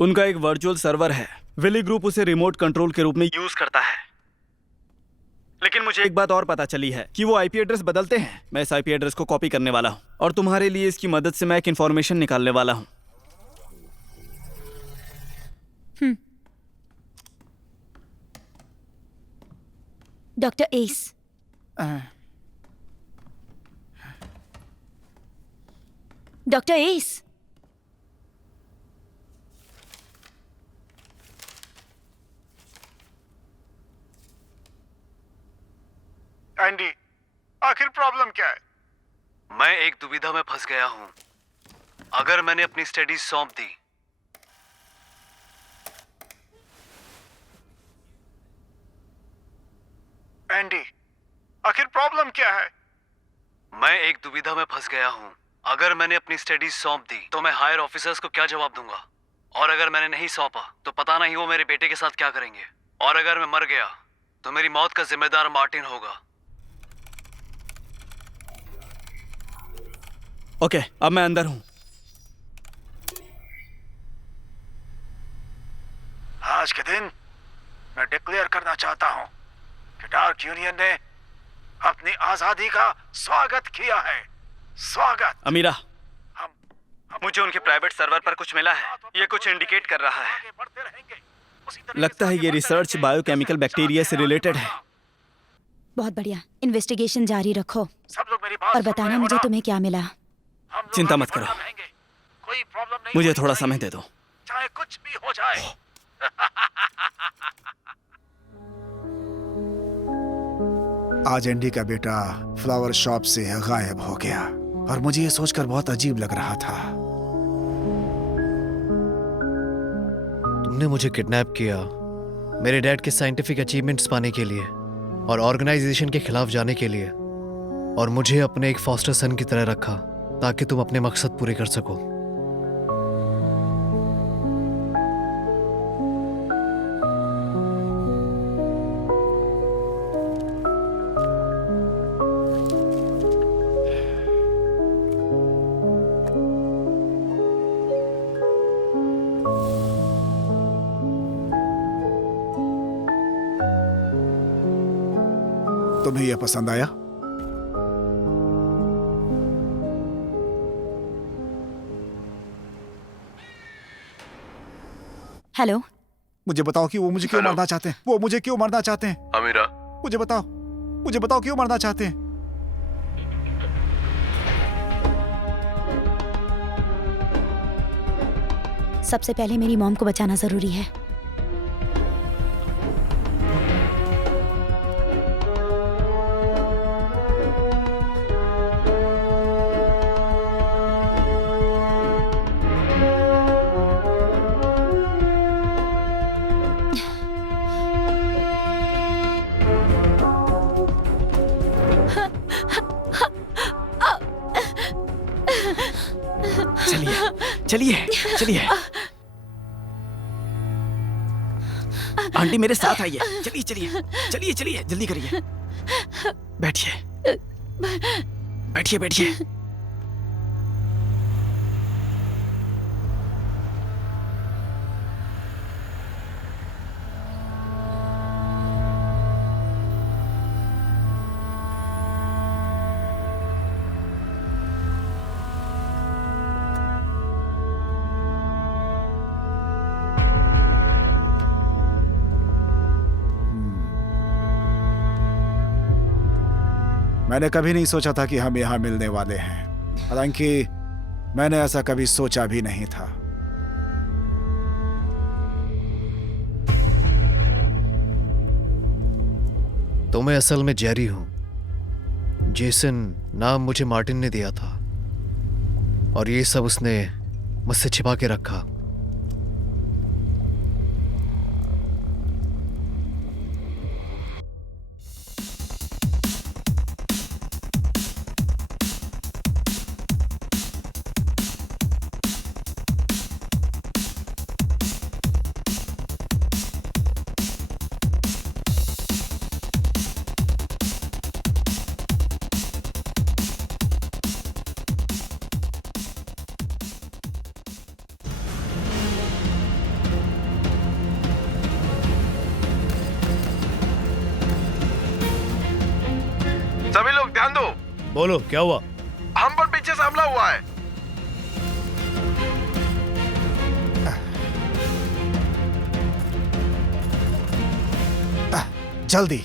उनका एक वर्चुअल सर्वर है, विली ग्रुप उसे रिमोट कंट्रोल के रूप में यूज करता है। लेकिन मुझे एक बात और पता चली है कि वो आईपी एड्रेस बदलते हैं। मैं इस आईपी एड्रेस को कॉपी करने वाला हूँ और तुम्हारे लिए इसकी मदद से मैं एक इंफॉर्मेशन निकालने वाला हूँ। Doctor S, doctor S, Andy, आखिर प्रॉब्लम क्या है? मैं एक दुविधा में फंस गया हूं। अगर मैंने अपनी स्टडीज सौंप दी, एंडी, आखिर प्रॉब्लम क्या है? मैं एक दुविधा में फंस गया हूं। अगर मैंने अपनी स्टडीज सौंप दी तो मैं हायर ऑफिसर्स को क्या जवाब दूंगा, और अगर मैंने नहीं सौंपा तो पता नहीं वो मेरे बेटे के साथ क्या करेंगे, और अगर मैं मर गया तो मेरी मौत का जिम्मेदार मार्टिन होगा। ओके, अब मैं अंदर हूँ। आज के दिन मैं डिक्लेयर करना चाहता हूं कि डार्क यूनियन ने अपनी आजादी का स्वागत किया है। स्वागत। अमीरा, हम मुझे उनके प्राइवेट सर्वर पर कुछ मिला है। ये कुछ इंडिकेट कर रहा है। आगे बढ़ते रहेंगे। उसी तरीके लगता से है आगे ये बढ़ते रिसर्च रहेंगे। बायोकेमिकल बैक्टीरिया से रिलेटेड है। बहुत बढ़िया, इन्वेस्टिगेशन जारी रखो सब लोग मेरी बात और सुन बताना रहे हो मुझे ना? तुम्हें क्या मिला। हम लोग चिंता आगे मत करो। बढ़ते रहेंगे। कोई प्रॉब्लम नहीं मुझे होनी थोड़ा चाहिए, समय दे दो। चाहे कुछ भी हो जाए। आज एंडी का बेटा फ्लावर शॉप से गायब हो गया और मुझे ये सोचकर बहुत अजीब लग रहा था। तुमने मुझे किडनैप किया मेरे डैड के साइंटिफिक अचीवमेंट्स पाने के लिए और ऑर्गेनाइजेशन के खिलाफ जाने के लिए, और मुझे अपने एक फॉस्टर सन की तरह रखा ताकि तुम अपने मकसद पूरे कर सको। तुम्हें यह पसंद आया? हेलो, मुझे बताओ कि वो मुझे क्यों हेलो। मारना चाहते हैं। वो मुझे क्यों मारना चाहते हैं? अमीरा, मुझे बताओ, मुझे बताओ क्यों मारना चाहते हैं। सबसे पहले मेरी मॉम को बचाना जरूरी है। चलिए चलिए चलिए, आंटी मेरे साथ आइए। चलिए चलिए चलिए चलिए, जल्दी करिए। बैठिए बैठिए बैठिए। मैंने कभी नहीं सोचा था कि हम यहाँ मिलने वाले हैं, हालांकि मैंने ऐसा कभी सोचा भी नहीं था। तो मैं असल में जेरी हूं। जेसन नाम मुझे मार्टिन ने दिया था और ये सब उसने मुझसे छिपा के रखा। सभी लोग ध्यान दो, बोलो क्या हुआ? हम पर पीछे से हमला हुआ है। जल्दी।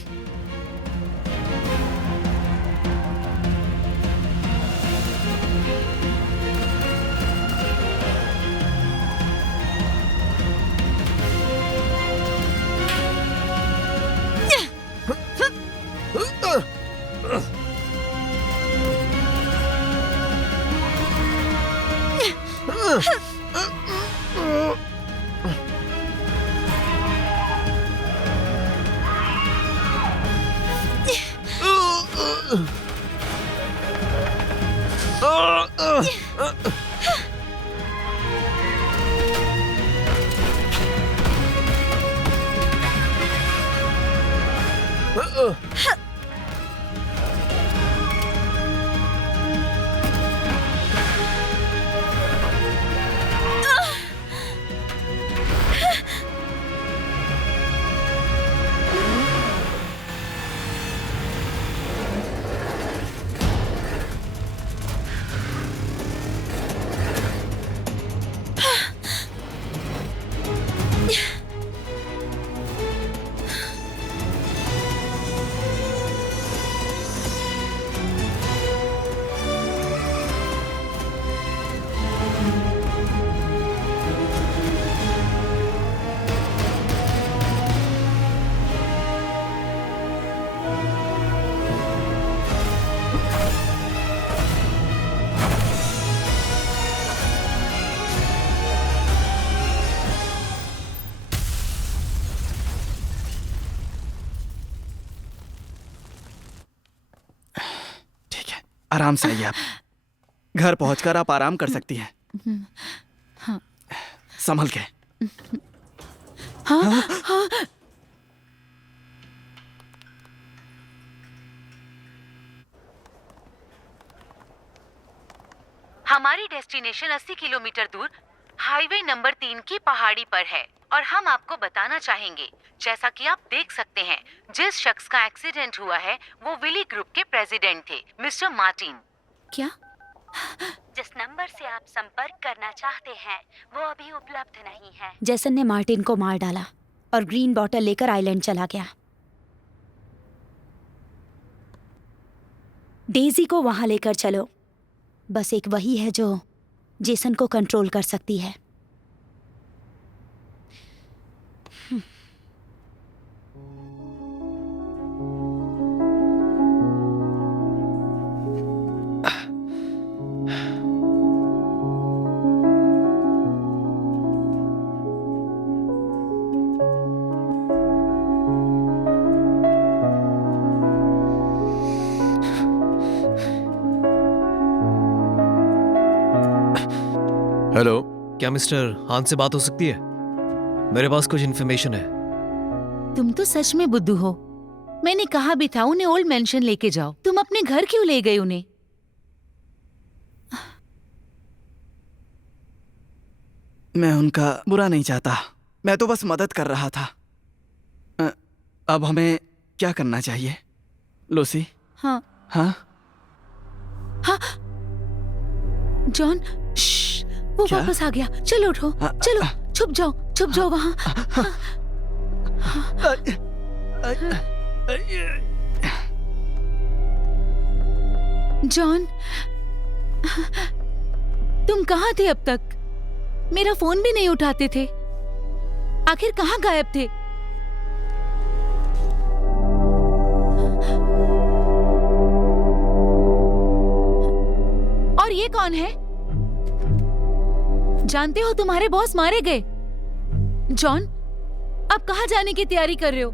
आराम से आइए आप। घर पहुंचकर आप आराम कर सकती हैं। हाँ। संभल के। हाँ, हाँ। हमारी डेस्टिनेशन 80 किलोमीटर दूर हाईवे नंबर 3 की पहाड़ी पर है और हम आपको बताना चाहेंगे, जैसा कि आप देख सकते हैं, जिस शख्स का एक्सीडेंट हुआ है वो विली ग्रुप के प्रेसिडेंट थे, मिस्टर मार्टिन। क्या? जिस नंबर से आप संपर्क करना चाहते हैं वो अभी उपलब्ध नहीं है। जेसन ने मार्टिन को मार डाला और ग्रीन बॉटल लेकर आइलैंड चला गया। डेजी को वहां लेकर चलो। बस एक वही है जो जेसन को कंट्रोल कर सकती है। हेलो, क्या मिस्टर हान से बात हो सकती है? मेरे पास कुछ इन्फॉर्मेशन है। तुम तो सच में बुद्धू हो। मैंने कहा भी था उन्हें ओल्ड मेंशन लेके जाओ। तुम अपने घर क्यों ले गए उन्हें? मैं उनका बुरा नहीं चाहता, मैं तो बस मदद कर रहा था। अब हमें क्या करना चाहिए लूसी? हाँ हाँ हाँ। जॉन, वो क्या? वापस आ गया। चलो उठो, चलो छुप जाओ वहाँ। जॉन, तुम कहाँ थे अब तक? मेरा फोन भी नहीं उठाते थे। आखिर कहाँ गायब थे? और ये कौन है? जानते हो तुम्हारे बॉस मारे गए। जॉन, अब कहाँ जाने की तैयारी कर रहे हो?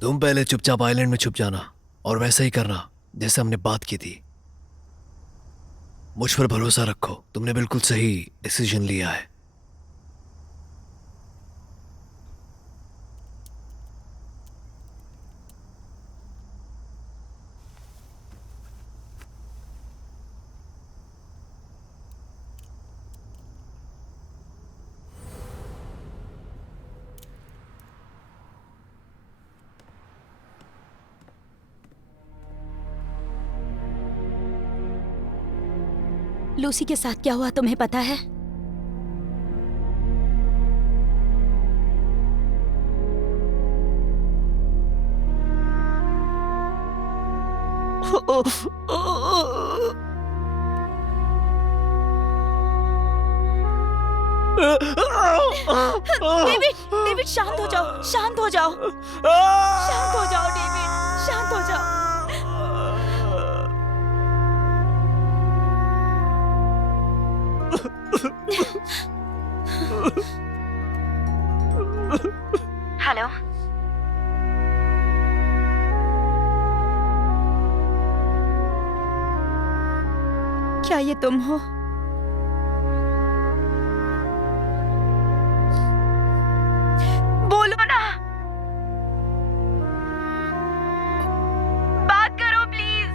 तुम पहले चुपचाप आइलैंड में छुप जाना और वैसा ही करना जैसे हमने बात की थी। मुझ पर भरोसा रखो, तुमने बिल्कुल सही डिसीजन लिया है। लूसी के साथ क्या हुआ तुम्हें पता है? डेविड, डेविड शांत हो जाओ, शांत हो जाओ, शांत हो जाओ डेविड, शांत हो जाओ। हेलो, क्या ये तुम हो? बोलो ना, बात करो प्लीज।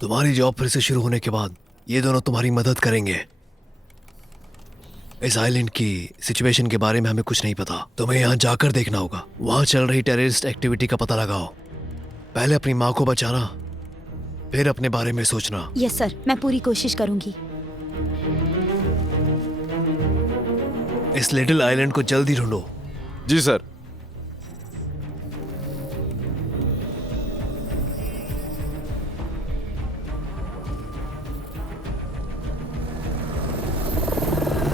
तुम्हारी जॉब फिर से शुरू होने के बाद ये दोनों तुम्हारी मदद करेंगे। इस आइलैंड की सिचुएशन के बारे में हमें कुछ नहीं पता, तुम्हें यहाँ जाकर देखना होगा। वहां चल रही टेररिस्ट एक्टिविटी का पता लगाओ। पहले अपनी माँ को बचाना, फिर अपने बारे में सोचना। यस सर, मैं पूरी कोशिश करूंगी। इस लिटिल आइलैंड को जल्दी ढूंढो। जी सर।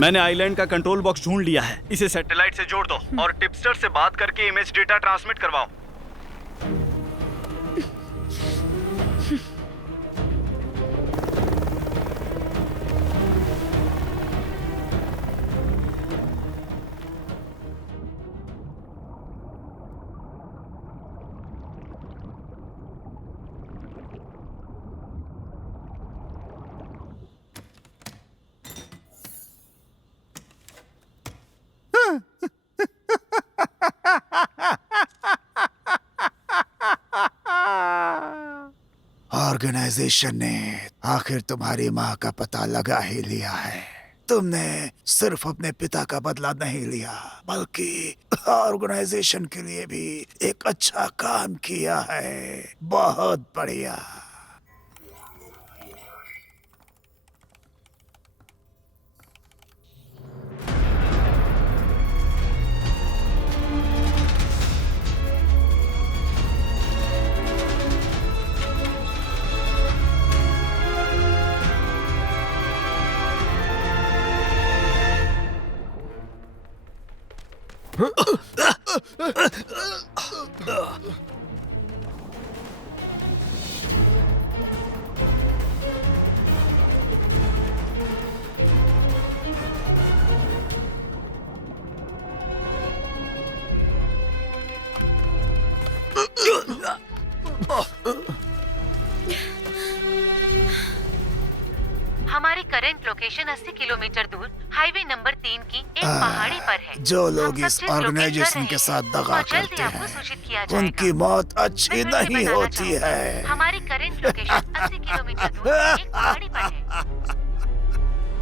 मैंने आइलैंड का कंट्रोल बॉक्स ढूंढ लिया है। इसे सैटेलाइट से जोड़ दो और टिपस्टर से बात करके इमेज डेटा ट्रांसमिट करवाओ। ऑर्गेनाइजेशन ने आखिर तुम्हारी माँ का पता लगा ही लिया है। तुमने सिर्फ अपने पिता का बदला नहीं लिया, बल्कि ऑर्गेनाइजेशन के लिए भी एक अच्छा काम किया है। बहुत बढ़िया। हमारी करंट लोकेशन 80 किलोमीटर दूर हाईवे नंबर 3 की एक पहाड़ी पर है। जो हम लोग सब इस जिस लोकेशन ऑर्गेनाइजेशन रहे के हैं, साथ दगा वो जल्द ही करते आपको सूचित किया हैं, जाएगा। उनकी मौत अच्छी मैं फिर से नहीं बताना होती चाहूंगी, है। हमारी करंट लोकेशन 80 किलोमीटर दूर एक पहाड़ी पर है।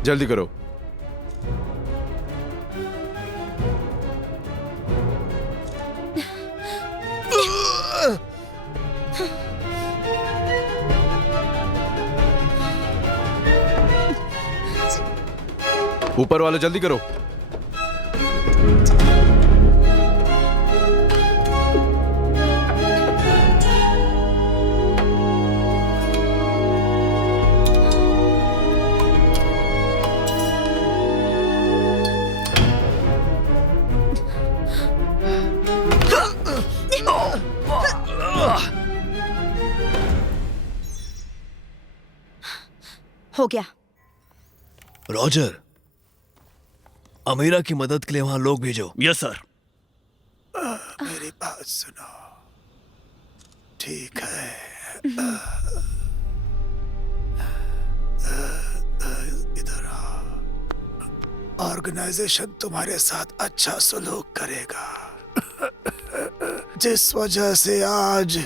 जल्दी करो। ऊपर वाले जल्दी करो। हो गया। रॉजर, अमीरा की मदद के लिए वहां लोग भेजो। Yes sir. मेरी बात सुनो, ठीक है? इधर आओ। ऑर्गेनाइजेशन तुम्हारे साथ अच्छा सलूक करेगा, जिस वजह से आज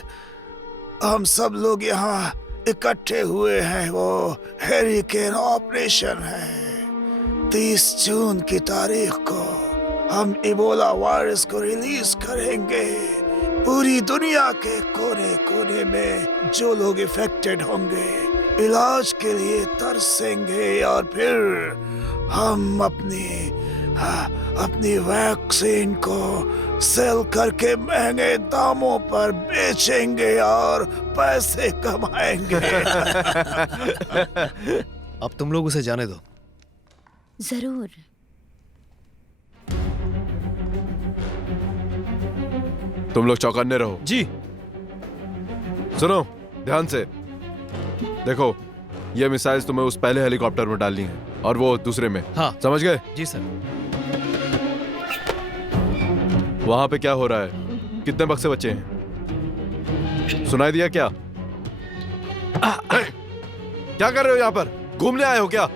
हम सब लोग यहाँ इकट्ठे हुए हैं वो हैरिकेन ऑपरेशन है। 30 जून की तारीख को हम इबोला वायरस को रिलीज करेंगे। पूरी दुनिया के कोने कोने में जो लोग इफेक्टेड होंगे इलाज के लिए तरसेंगे और फिर हम अपनी वैक्सीन को सेल करके महंगे दामों पर बेचेंगे और पैसे कमाएंगे। अब तुम लोग उसे जाने दो। जरूर। तुम लोग चौकन्ने रहो। जी। सुनो ध्यान से, देखो ये मिसाइल्स तुम्हें उस पहले हेलीकॉप्टर में डालनी है और वो दूसरे में। हाँ। समझ गए? जी सर। वहां पे क्या हो रहा है? कितने बक्से बचे हैं? सुनाई दिया क्या? क्या कर रहे हो यहाँ पर? घूमने आए हो क्या?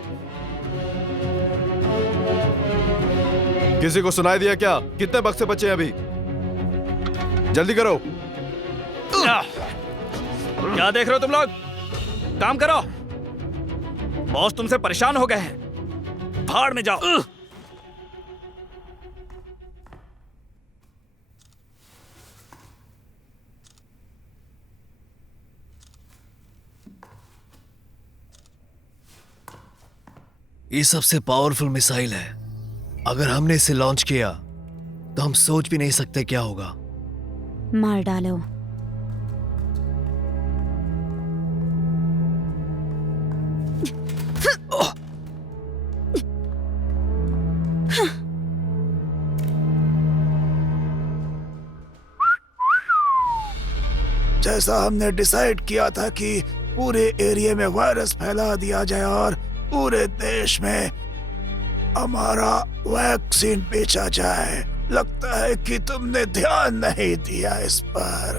किसी को सुनाई दिया क्या? कितने बक्से बचे हैं अभी? जल्दी करो। क्या देख रहे हो तुम लोग? काम करो। बॉस तुमसे परेशान हो गए हैं। भाड़ में जाओ। ये सबसे पावरफुल मिसाइल है। अगर हमने इसे लॉन्च किया तो हम सोच भी नहीं सकते क्या होगा। मार डालो। जैसा हमने डिसाइड किया था कि पूरे एरिया में वायरस फैला दिया जाए और पूरे देश में हमारा वैक्सीन बेचा जाए, लगता है कि तुमने ध्यान नहीं दिया इस पर।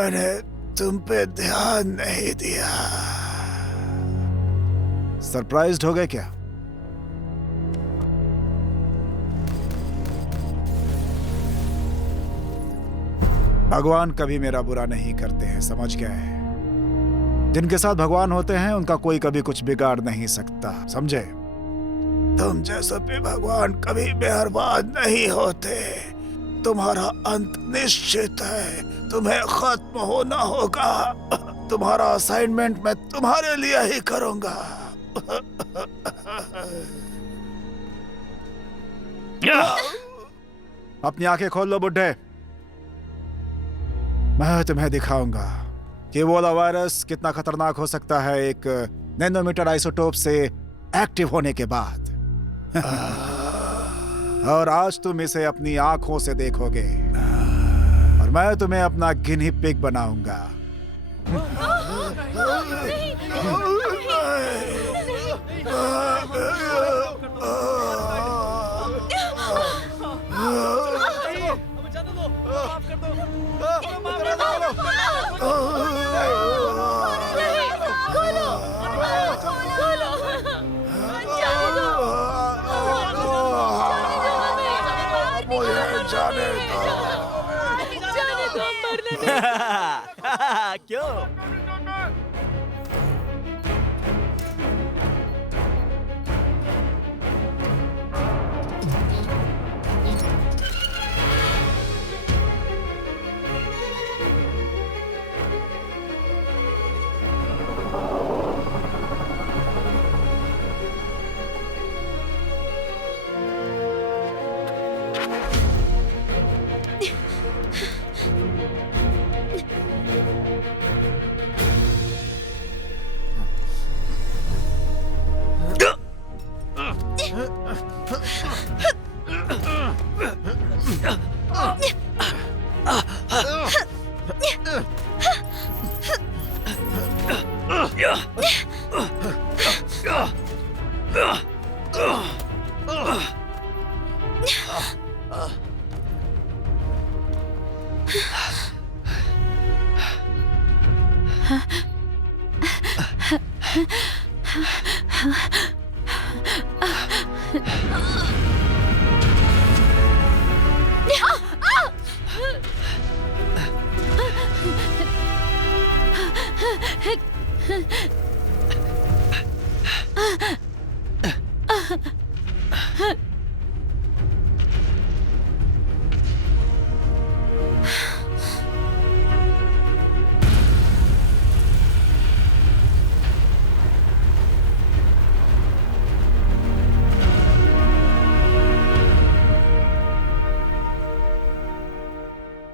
मैंने तुम पे ध्यान नहीं दिया। सरप्राइज्ड हो गए क्या? भगवान कभी मेरा बुरा नहीं करते हैं, समझ गए? जिनके साथ भगवान होते हैं उनका कोई कभी कुछ बिगाड़ नहीं सकता, समझे? तुम जैसे भी भगवान कभी मेहरबान नहीं होते। तुम्हारा अंत निश्चित है, तुम्हें खत्म होना होगा। तुम्हारा असाइनमेंट मैं तुम्हारे लिए ही करूंगा। अपनी आंखें खोल लो बुड्ढे, मैं तुम्हें दिखाऊंगा कि वोला वायरस कितना खतरनाक हो सकता है एक नैनोमीटर आइसोटोप से एक्टिव होने के बाद। और आज तुम इसे अपनी आंखों से देखोगे और मैं तुम्हें अपना गिनी पिग बनाऊंगा। क्यों?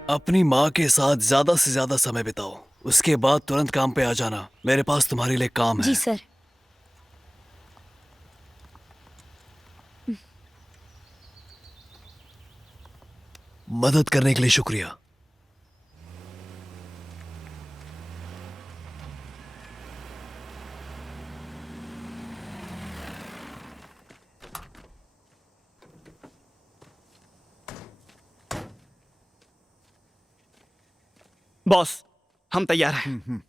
अपनी माँ के साथ ज्यादा से ज्यादा समय बिताओ, उसके बाद तुरंत काम पे आ जाना। मेरे पास तुम्हारे लिए काम है। जी सर। मदद करने के लिए शुक्रिया। बॉस, हम तैयार हैं।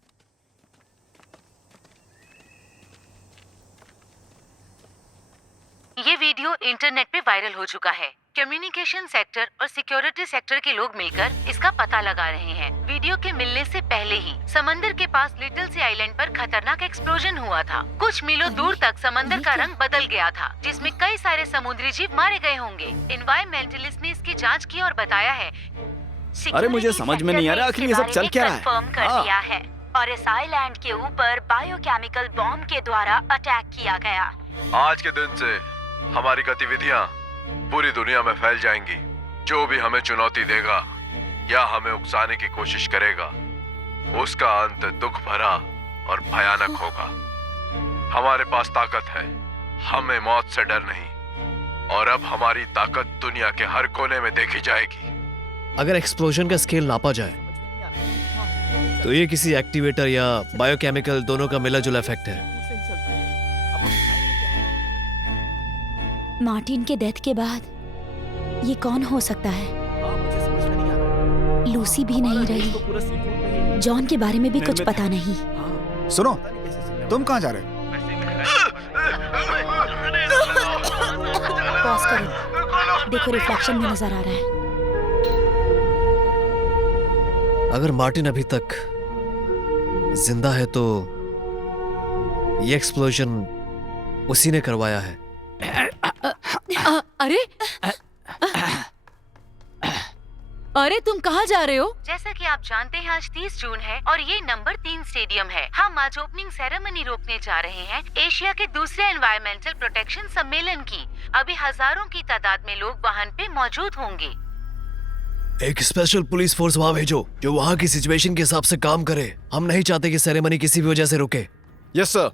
ये वीडियो इंटरनेट पे वायरल हो चुका है। कम्युनिकेशन सेक्टर और सिक्योरिटी सेक्टर के लोग मिलकर इसका पता लगा रहे हैं। वीडियो के मिलने से पहले ही समंदर के पास लिटिल सी आइलैंड पर खतरनाक एक्सप्लोजन हुआ था। कुछ मीलों दूर तक समंदर का रंग बदल गया था, जिसमें कई सारे समुद्री जीव मारे गए होंगे। एनवायरमेंटलिस्ट ने इसकी जांच की और बताया है। अरे मुझे समझ में नहीं आ रहा आखिर ये सब चल क्या रहा है। कंफर्म कर दिया है और इस आइलैंड के ऊपर बायोकेमिकल बॉम्ब के द्वारा अटैक किया गया। आज के दिन से हमारी गतिविधियां पूरी दुनिया में फैल जाएंगी। जो भी हमें चुनौती देगा या हमें उकसाने की कोशिश करेगा, उसका अंत दुख भरा और भयानक होगा। हमारे पास ताकत है, हमें मौत से डर नहीं, और अब हमारी ताकत दुनिया के हर कोने में देखी जाएगी। अगर एक्सप्लोजन का स्केल नापा जाए तो ये किसी एक्टिवेटर या बायोकेमिकल दोनों का मिला जुला इफेक्ट है। मार्टिन के डेथ के बाद ये कौन हो सकता है? लूसी भी नहीं रही। पूरा सीफूड नहीं। जॉन के बारे में भी कुछ निर्मित पता है। नहीं। हाँ, सुनो, पता नहीं कैसे चला। तुम कहाँ जा रहे हो? पॉज करो, देखो रिफ्लेक्शन भी नजर आ रहा है। अगर मार्टिन अभी तक जिंदा है तो ये एक्सप्लोजन उसी ने करवाया है। अरे अरे तुम कहाँ जा रहे हो? जैसा कि आप जानते हैं आज 30 जून है और ये नंबर 3 स्टेडियम है। हम आज ओपनिंग सेरेमनी रोकने जा रहे हैं एशिया के दूसरे एनवायरमेंटल प्रोटेक्शन सम्मेलन की। अभी हजारों की तादाद में लोग वहाँ पे मौजूद होंगे। एक स्पेशल पुलिस फोर्स वहां भेजो जो वहां की सिचुएशन के हिसाब से काम करे। हम नहीं चाहते कि सेरेमनी किसी भी वजह से रुके। Yes sir.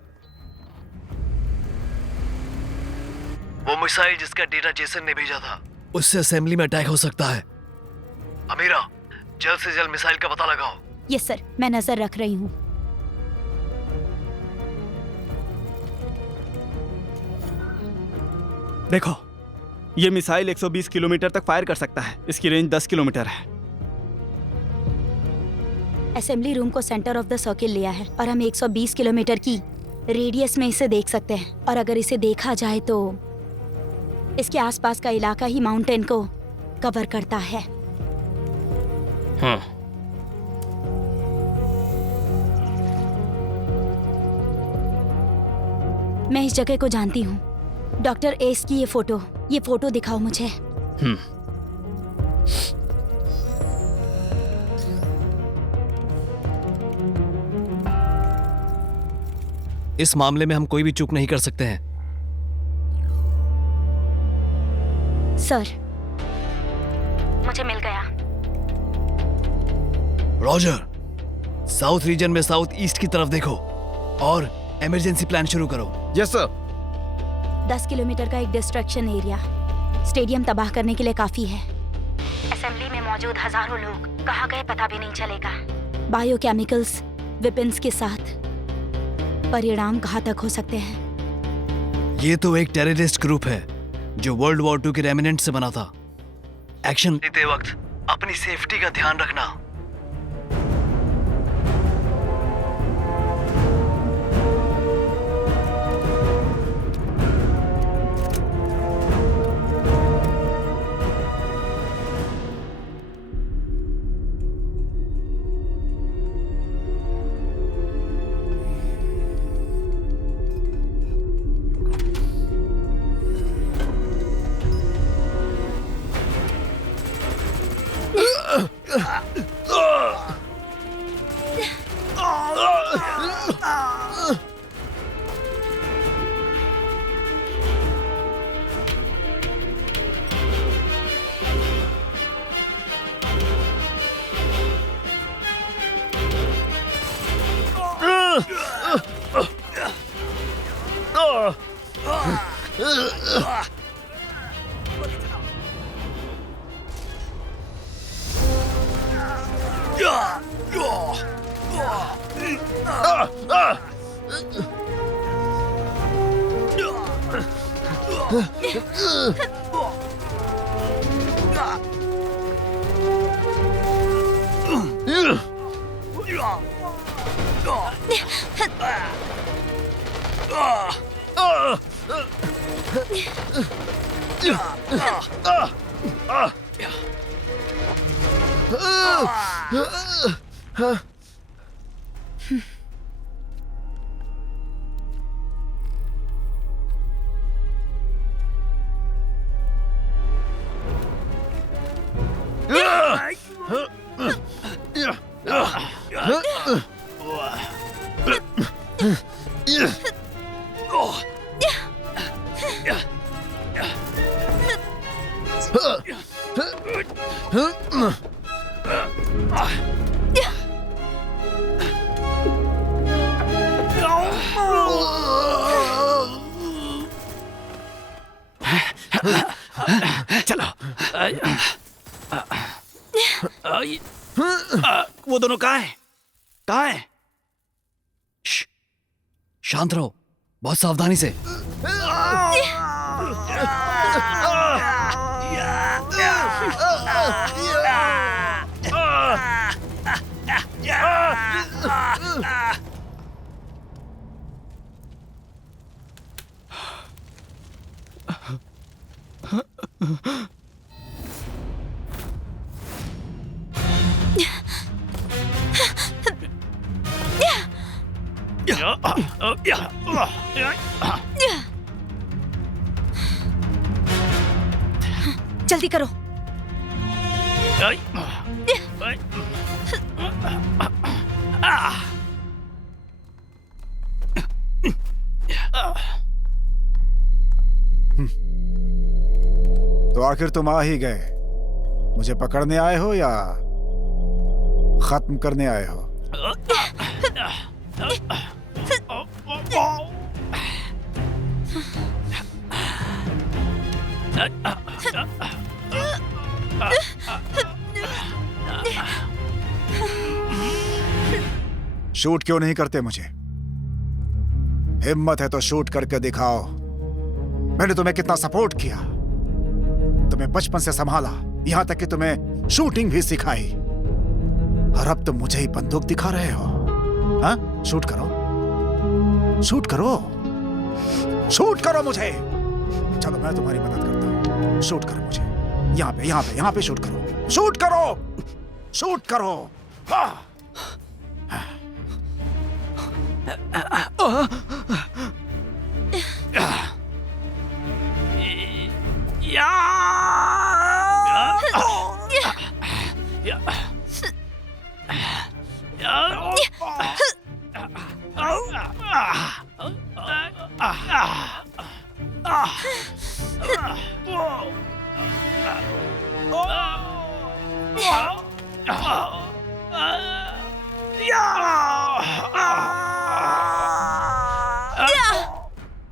वो मिसाइल जिसका डेटा जेसन ने भेजा था उससे असेंबली में अटैक हो सकता है। अमीरा, जल्द से जल्द मिसाइल का पता लगाओ। यस सर, मैं नजर रख रही हूँ। देखो, ये मिसाइल 120 किलोमीटर तक फायर कर सकता है। इसकी रेंज 10 किलोमीटर है। असेंबली रूम को सेंटर ऑफ द सर्किल लिया है और हम 120 किलोमीटर की रेडियस में इसे देख सकते हैं। और अगर इसे देखा जाए तो इसके आसपास का इलाका ही माउंटेन को कवर करता है। मैं इस जगह को जानती हूँ। डॉक्टर एस की ये फोटो दिखाओ मुझे। इस मामले में हम कोई भी चूक नहीं कर सकते हैं। सर, मुझे मिल गया। रॉजर, साउथ रीजन में साउथ ईस्ट की तरफ देखो और इमरजेंसी प्लान शुरू करो। Yes sir. 10 किलोमीटर का एक डिस्ट्रक्शन एरिया स्टेडियम तबाह करने के लिए काफी है। असेंबली में मौजूद हजारों लोग कहाँ गए पता भी नहीं चलेगा। बायोकेमिकल्स वेपन्स के साथ परिणाम घातक हो सकते हैं। ये तो एक टेररिस्ट ग्रुप है जो वर्ल्ड वॉर 2 के रेमिनेंट से बना था। एक्शन लेते वक्त अपनी सेफ्टी का ध्यान रखना। चलो। वो दोनों कहाँ हैं? कहाँ हैं? शांत रहो, बहुत सावधानी से। जल्दी करो। तो आखिर तुम आ ही गए। मुझे पकड़ने आए हो या खत्म करने आए हो? शूट क्यों नहीं करते मुझे? हिम्मत है तो शूट करके दिखाओ। मैंने तुम्हें कितना सपोर्ट किया, तुम्हें बचपन से संभाला, यहां तक कि तुम्हें शूटिंग भी सिखाई, और अब तुम मुझे ही बंदूक दिखा रहे हो? हाँ? शूट करो, शूट करो, शूट करो मुझे। चलो मैं तुम्हारी मदद करता हूं। शूट करो मुझे, यहाँ पे शूट करो, शूट करो, शूट करो। हाँ।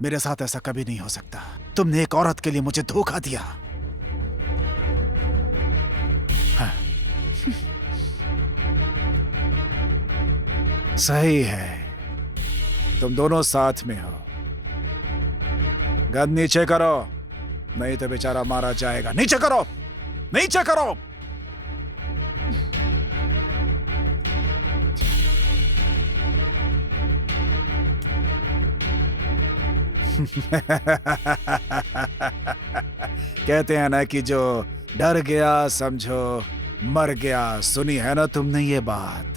मेरे साथ ऐसा कभी नहीं हो सकता। तुमने एक औरत के लिए मुझे धोखा दिया। हाँ। सही है, तुम दोनों साथ में हो। गन नीचे करो, नहीं तो बेचारा मारा जाएगा। नीचे करो, नीचे करो। कहते हैं ना कि जो डर गया समझो मर गया। सुनी है ना तुमने ये बात?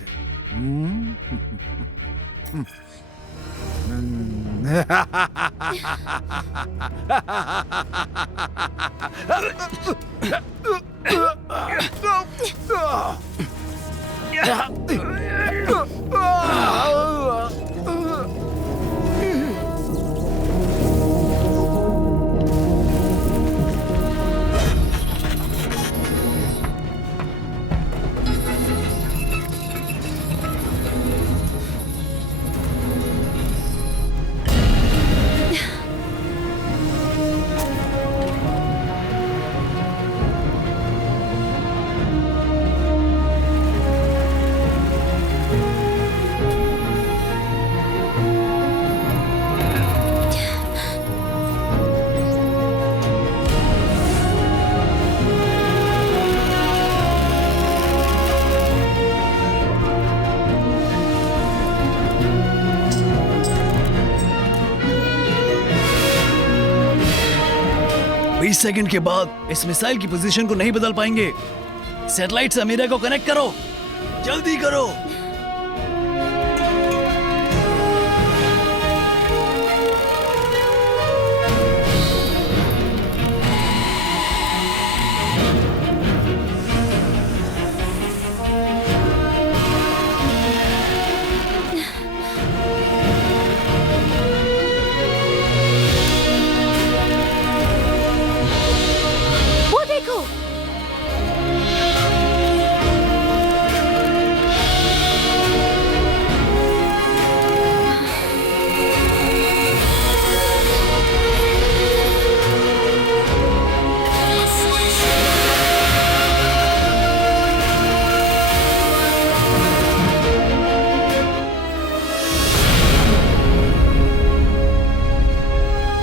सेकंड के बाद इस मिसाइल की पोजीशन को नहीं बदल पाएंगे। सैटेलाइट से अमीरा को कनेक्ट करो, जल्दी करो।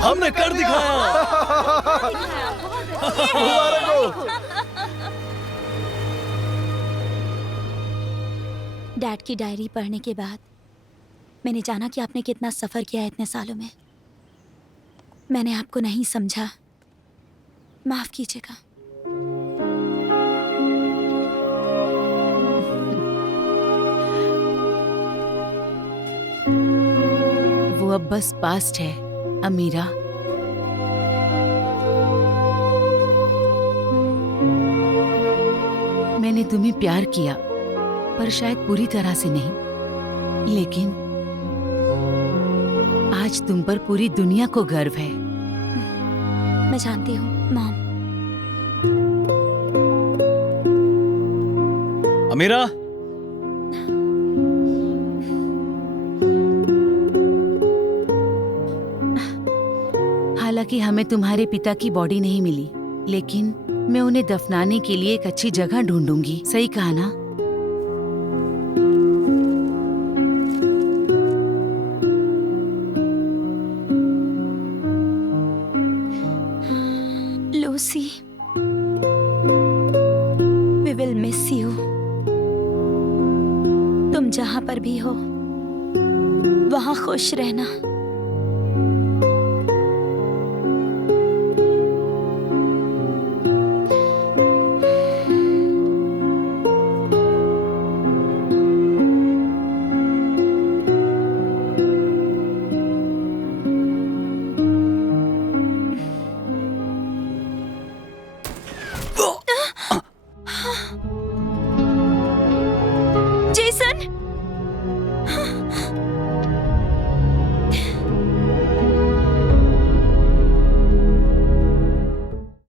हमने कर दिखाया। मुबारक हो। डैड की डायरी पढ़ने के बाद मैंने जाना कि आपने कितना सफ़र किया है इतने सालों में। मैंने आपको नहीं समझा, माफ कीजिएगा। वो अब बस पास्ट है, अमीरा। मैंने तुम्हें प्यार किया, पर शायद पूरी तरह से नहीं। लेकिन आज तुम पर पूरी दुनिया को गर्व है। मैं जानती हूँ मॉम। अमीरा, हालांकि हमें तुम्हारे पिता की बॉडी नहीं मिली, लेकिन मैं उन्हें दफनाने के लिए एक अच्छी जगह ढूंढूंगी। सही कहा ना? Lucy, we will miss you. तुम जहां पर भी हो वहां खुश रहना।